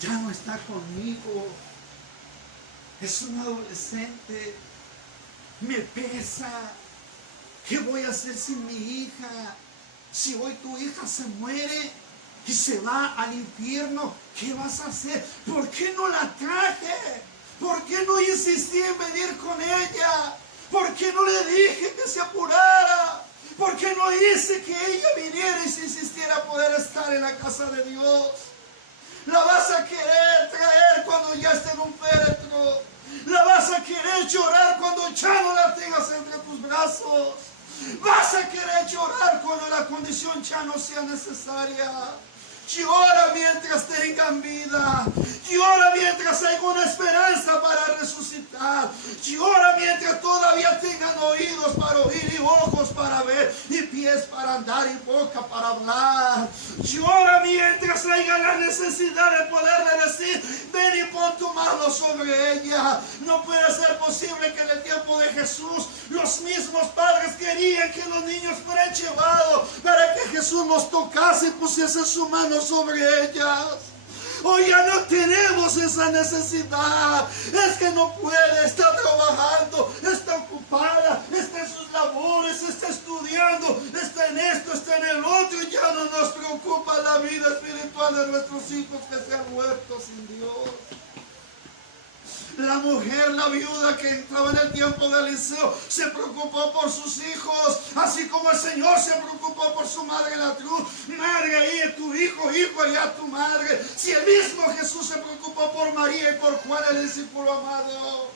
Ya no está conmigo. Es una adolescente. Me pesa. ¿Qué voy a hacer sin mi hija? Si hoy tu hija se muere y se va al infierno, ¿qué vas a hacer? ¿Por qué no la traje? ¿Por qué no insistí en venir con ella? ¿Por qué no le dije que se apurara? ¿Por qué no hice que ella viniera y se insistiera a poder estar en la casa de Dios? La vas a querer traer cuando ya esté en un féretro. La vas a querer llorar cuando ya no la tengas entre tus brazos. Vas a querer llorar cuando la condición ya no sea necesaria. Llora mientras tengan vida. Llora mientras hay una esperanza para resucitar. Llora mientras todavía tengan oídos para oír y ojos para ver y pies para andar y boca para hablar. Llora mientras haya la necesidad de poderle decir, ven y pon tu mano sobre ella. No puede ser posible que en el tiempo de Jesús los mismos padres querían que los niños fueran llevados para que Jesús los tocase y pusiese su mano sobre ellas. Hoy ya no tenemos esa necesidad. Es que no puede, está trabajando, está ocupada, está en sus labores, está estudiando, está en esto, está en el otro, y ya no nos preocupa la vida espiritual de nuestros hijos que se han muerto sin Dios. La mujer, la viuda que estaba en el tiempo de Eliseo, se preocupó por sus hijos, así como el Señor se preocupó por su madre en la cruz. Madre, ahí es tu hijo, hijo, allá tu madre. Si el mismo Jesús se preocupó por María y por Juan, el discípulo amado,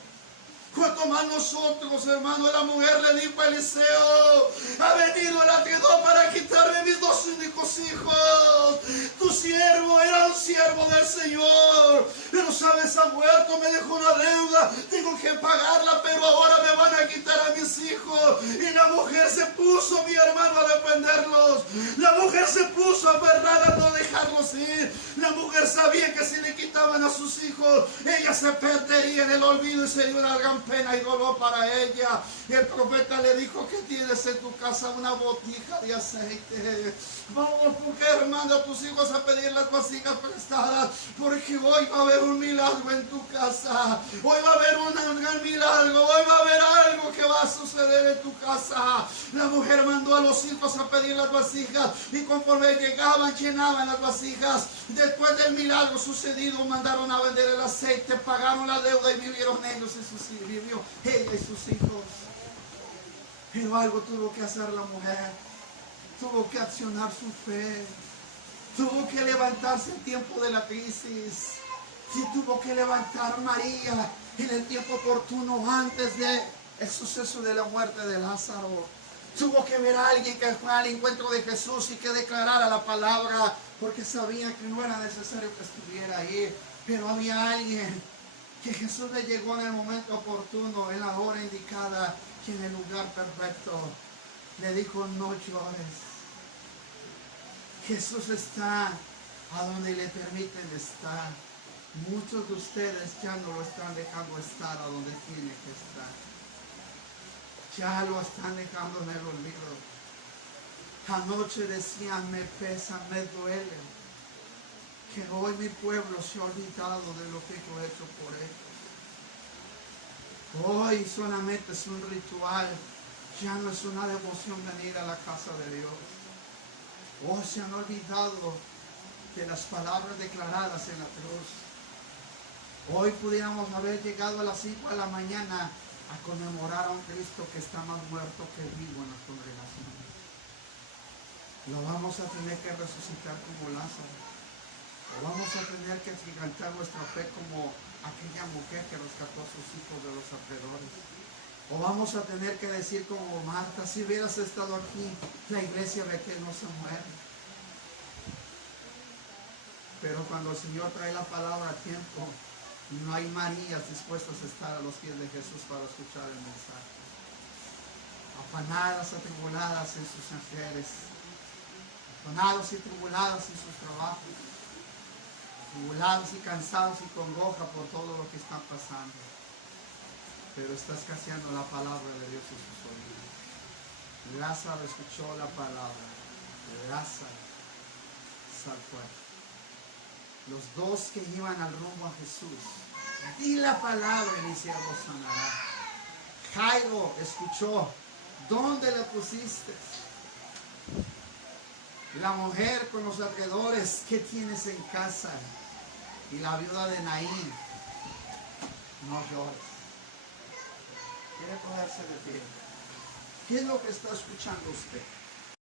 cuanto más nosotros, hermano. La mujer le dijo a Eliseo, ha venido el acreedor para quitarme mis 2 únicos hijos. Tu siervo era un siervo del Señor, pero sabes, ha muerto, me dejó una deuda, tengo que pagarla, pero ahora me van a quitar a mis hijos. Y la mujer se puso, mi hermano, a defenderlos. La mujer se puso aferrada a no dejarlos ir. La mujer sabía que si le quitaban a sus hijos, ella se perdería en el olvido y sería una gran pena y dolor para ella. Y el profeta le dijo: ¿qué tienes en tu casa? Una botija de aceite. Vamos, porque manda a tus hijos a pedir las vasijas prestadas, porque hoy va a haber un milagro en tu casa. Hoy va a haber un gran milagro. Hoy va a haber algo que va a suceder en tu casa. La mujer mandó a los hijos a pedir las vasijas, y conforme llegaban, llenaban las vasijas. Después del milagro sucedido, mandaron a vender el aceite, pagaron la deuda y vivieron ellos y vivió ella y sus hijos. Pero algo tuvo que hacer la mujer. Tuvo que accionar su fe. Tuvo que levantarse en tiempo de la crisis. Sí, tuvo que levantar María en el tiempo oportuno, antes del suceso de la muerte de Lázaro. Tuvo que ver a alguien que fue al encuentro de Jesús y que declarara la palabra, porque sabía que no era necesario que estuviera ahí. Pero había alguien que Jesús le llegó en el momento oportuno, en la hora indicada, y en el lugar perfecto. Le dijo: no llores. Jesús está a donde le permiten estar. Muchos de ustedes ya no lo están dejando estar a donde tiene que estar. Ya lo están dejando en el olvido. Anoche decían: me pesa, me duele, que hoy mi pueblo se ha olvidado de lo que yo he hecho por ellos. Hoy solamente es un ritual, ya no es una devoción venir a la casa de Dios. Hoy se han olvidado de las palabras declaradas en la cruz. Hoy pudiéramos haber llegado a las 5 de la mañana a conmemorar a un Cristo que está más muerto que vivo en las congregaciones. Lo vamos a tener que resucitar como Lázaro. O vamos a tener que gigantar nuestra fe como aquella mujer que rescató a sus hijos de los alrededores. O vamos a tener que decir como Marta: si hubieras estado aquí, la iglesia de que no se muere. Pero cuando el Señor trae la palabra a tiempo, no hay Marías dispuestas a estar a los pies de Jesús para escuchar el mensaje. Afanadas, atribuladas en sus afanes, afanados y tribuladas en sus trabajos, tribulados y cansados y congoja por todo lo que está pasando. Pero está escaseando la palabra de Dios en sus oídos. Lázaro escuchó la palabra. Lázaro sal fuera. Los dos que iban al rumbo a Jesús: di la palabra y mi siervo sanará. Jairo escuchó: ¿dónde le pusiste? La mujer con los alrededores: ¿qué tienes en casa? Y la viuda de Naín: no llores. Quiere ponerse de pie. ¿Qué es lo que está escuchando usted?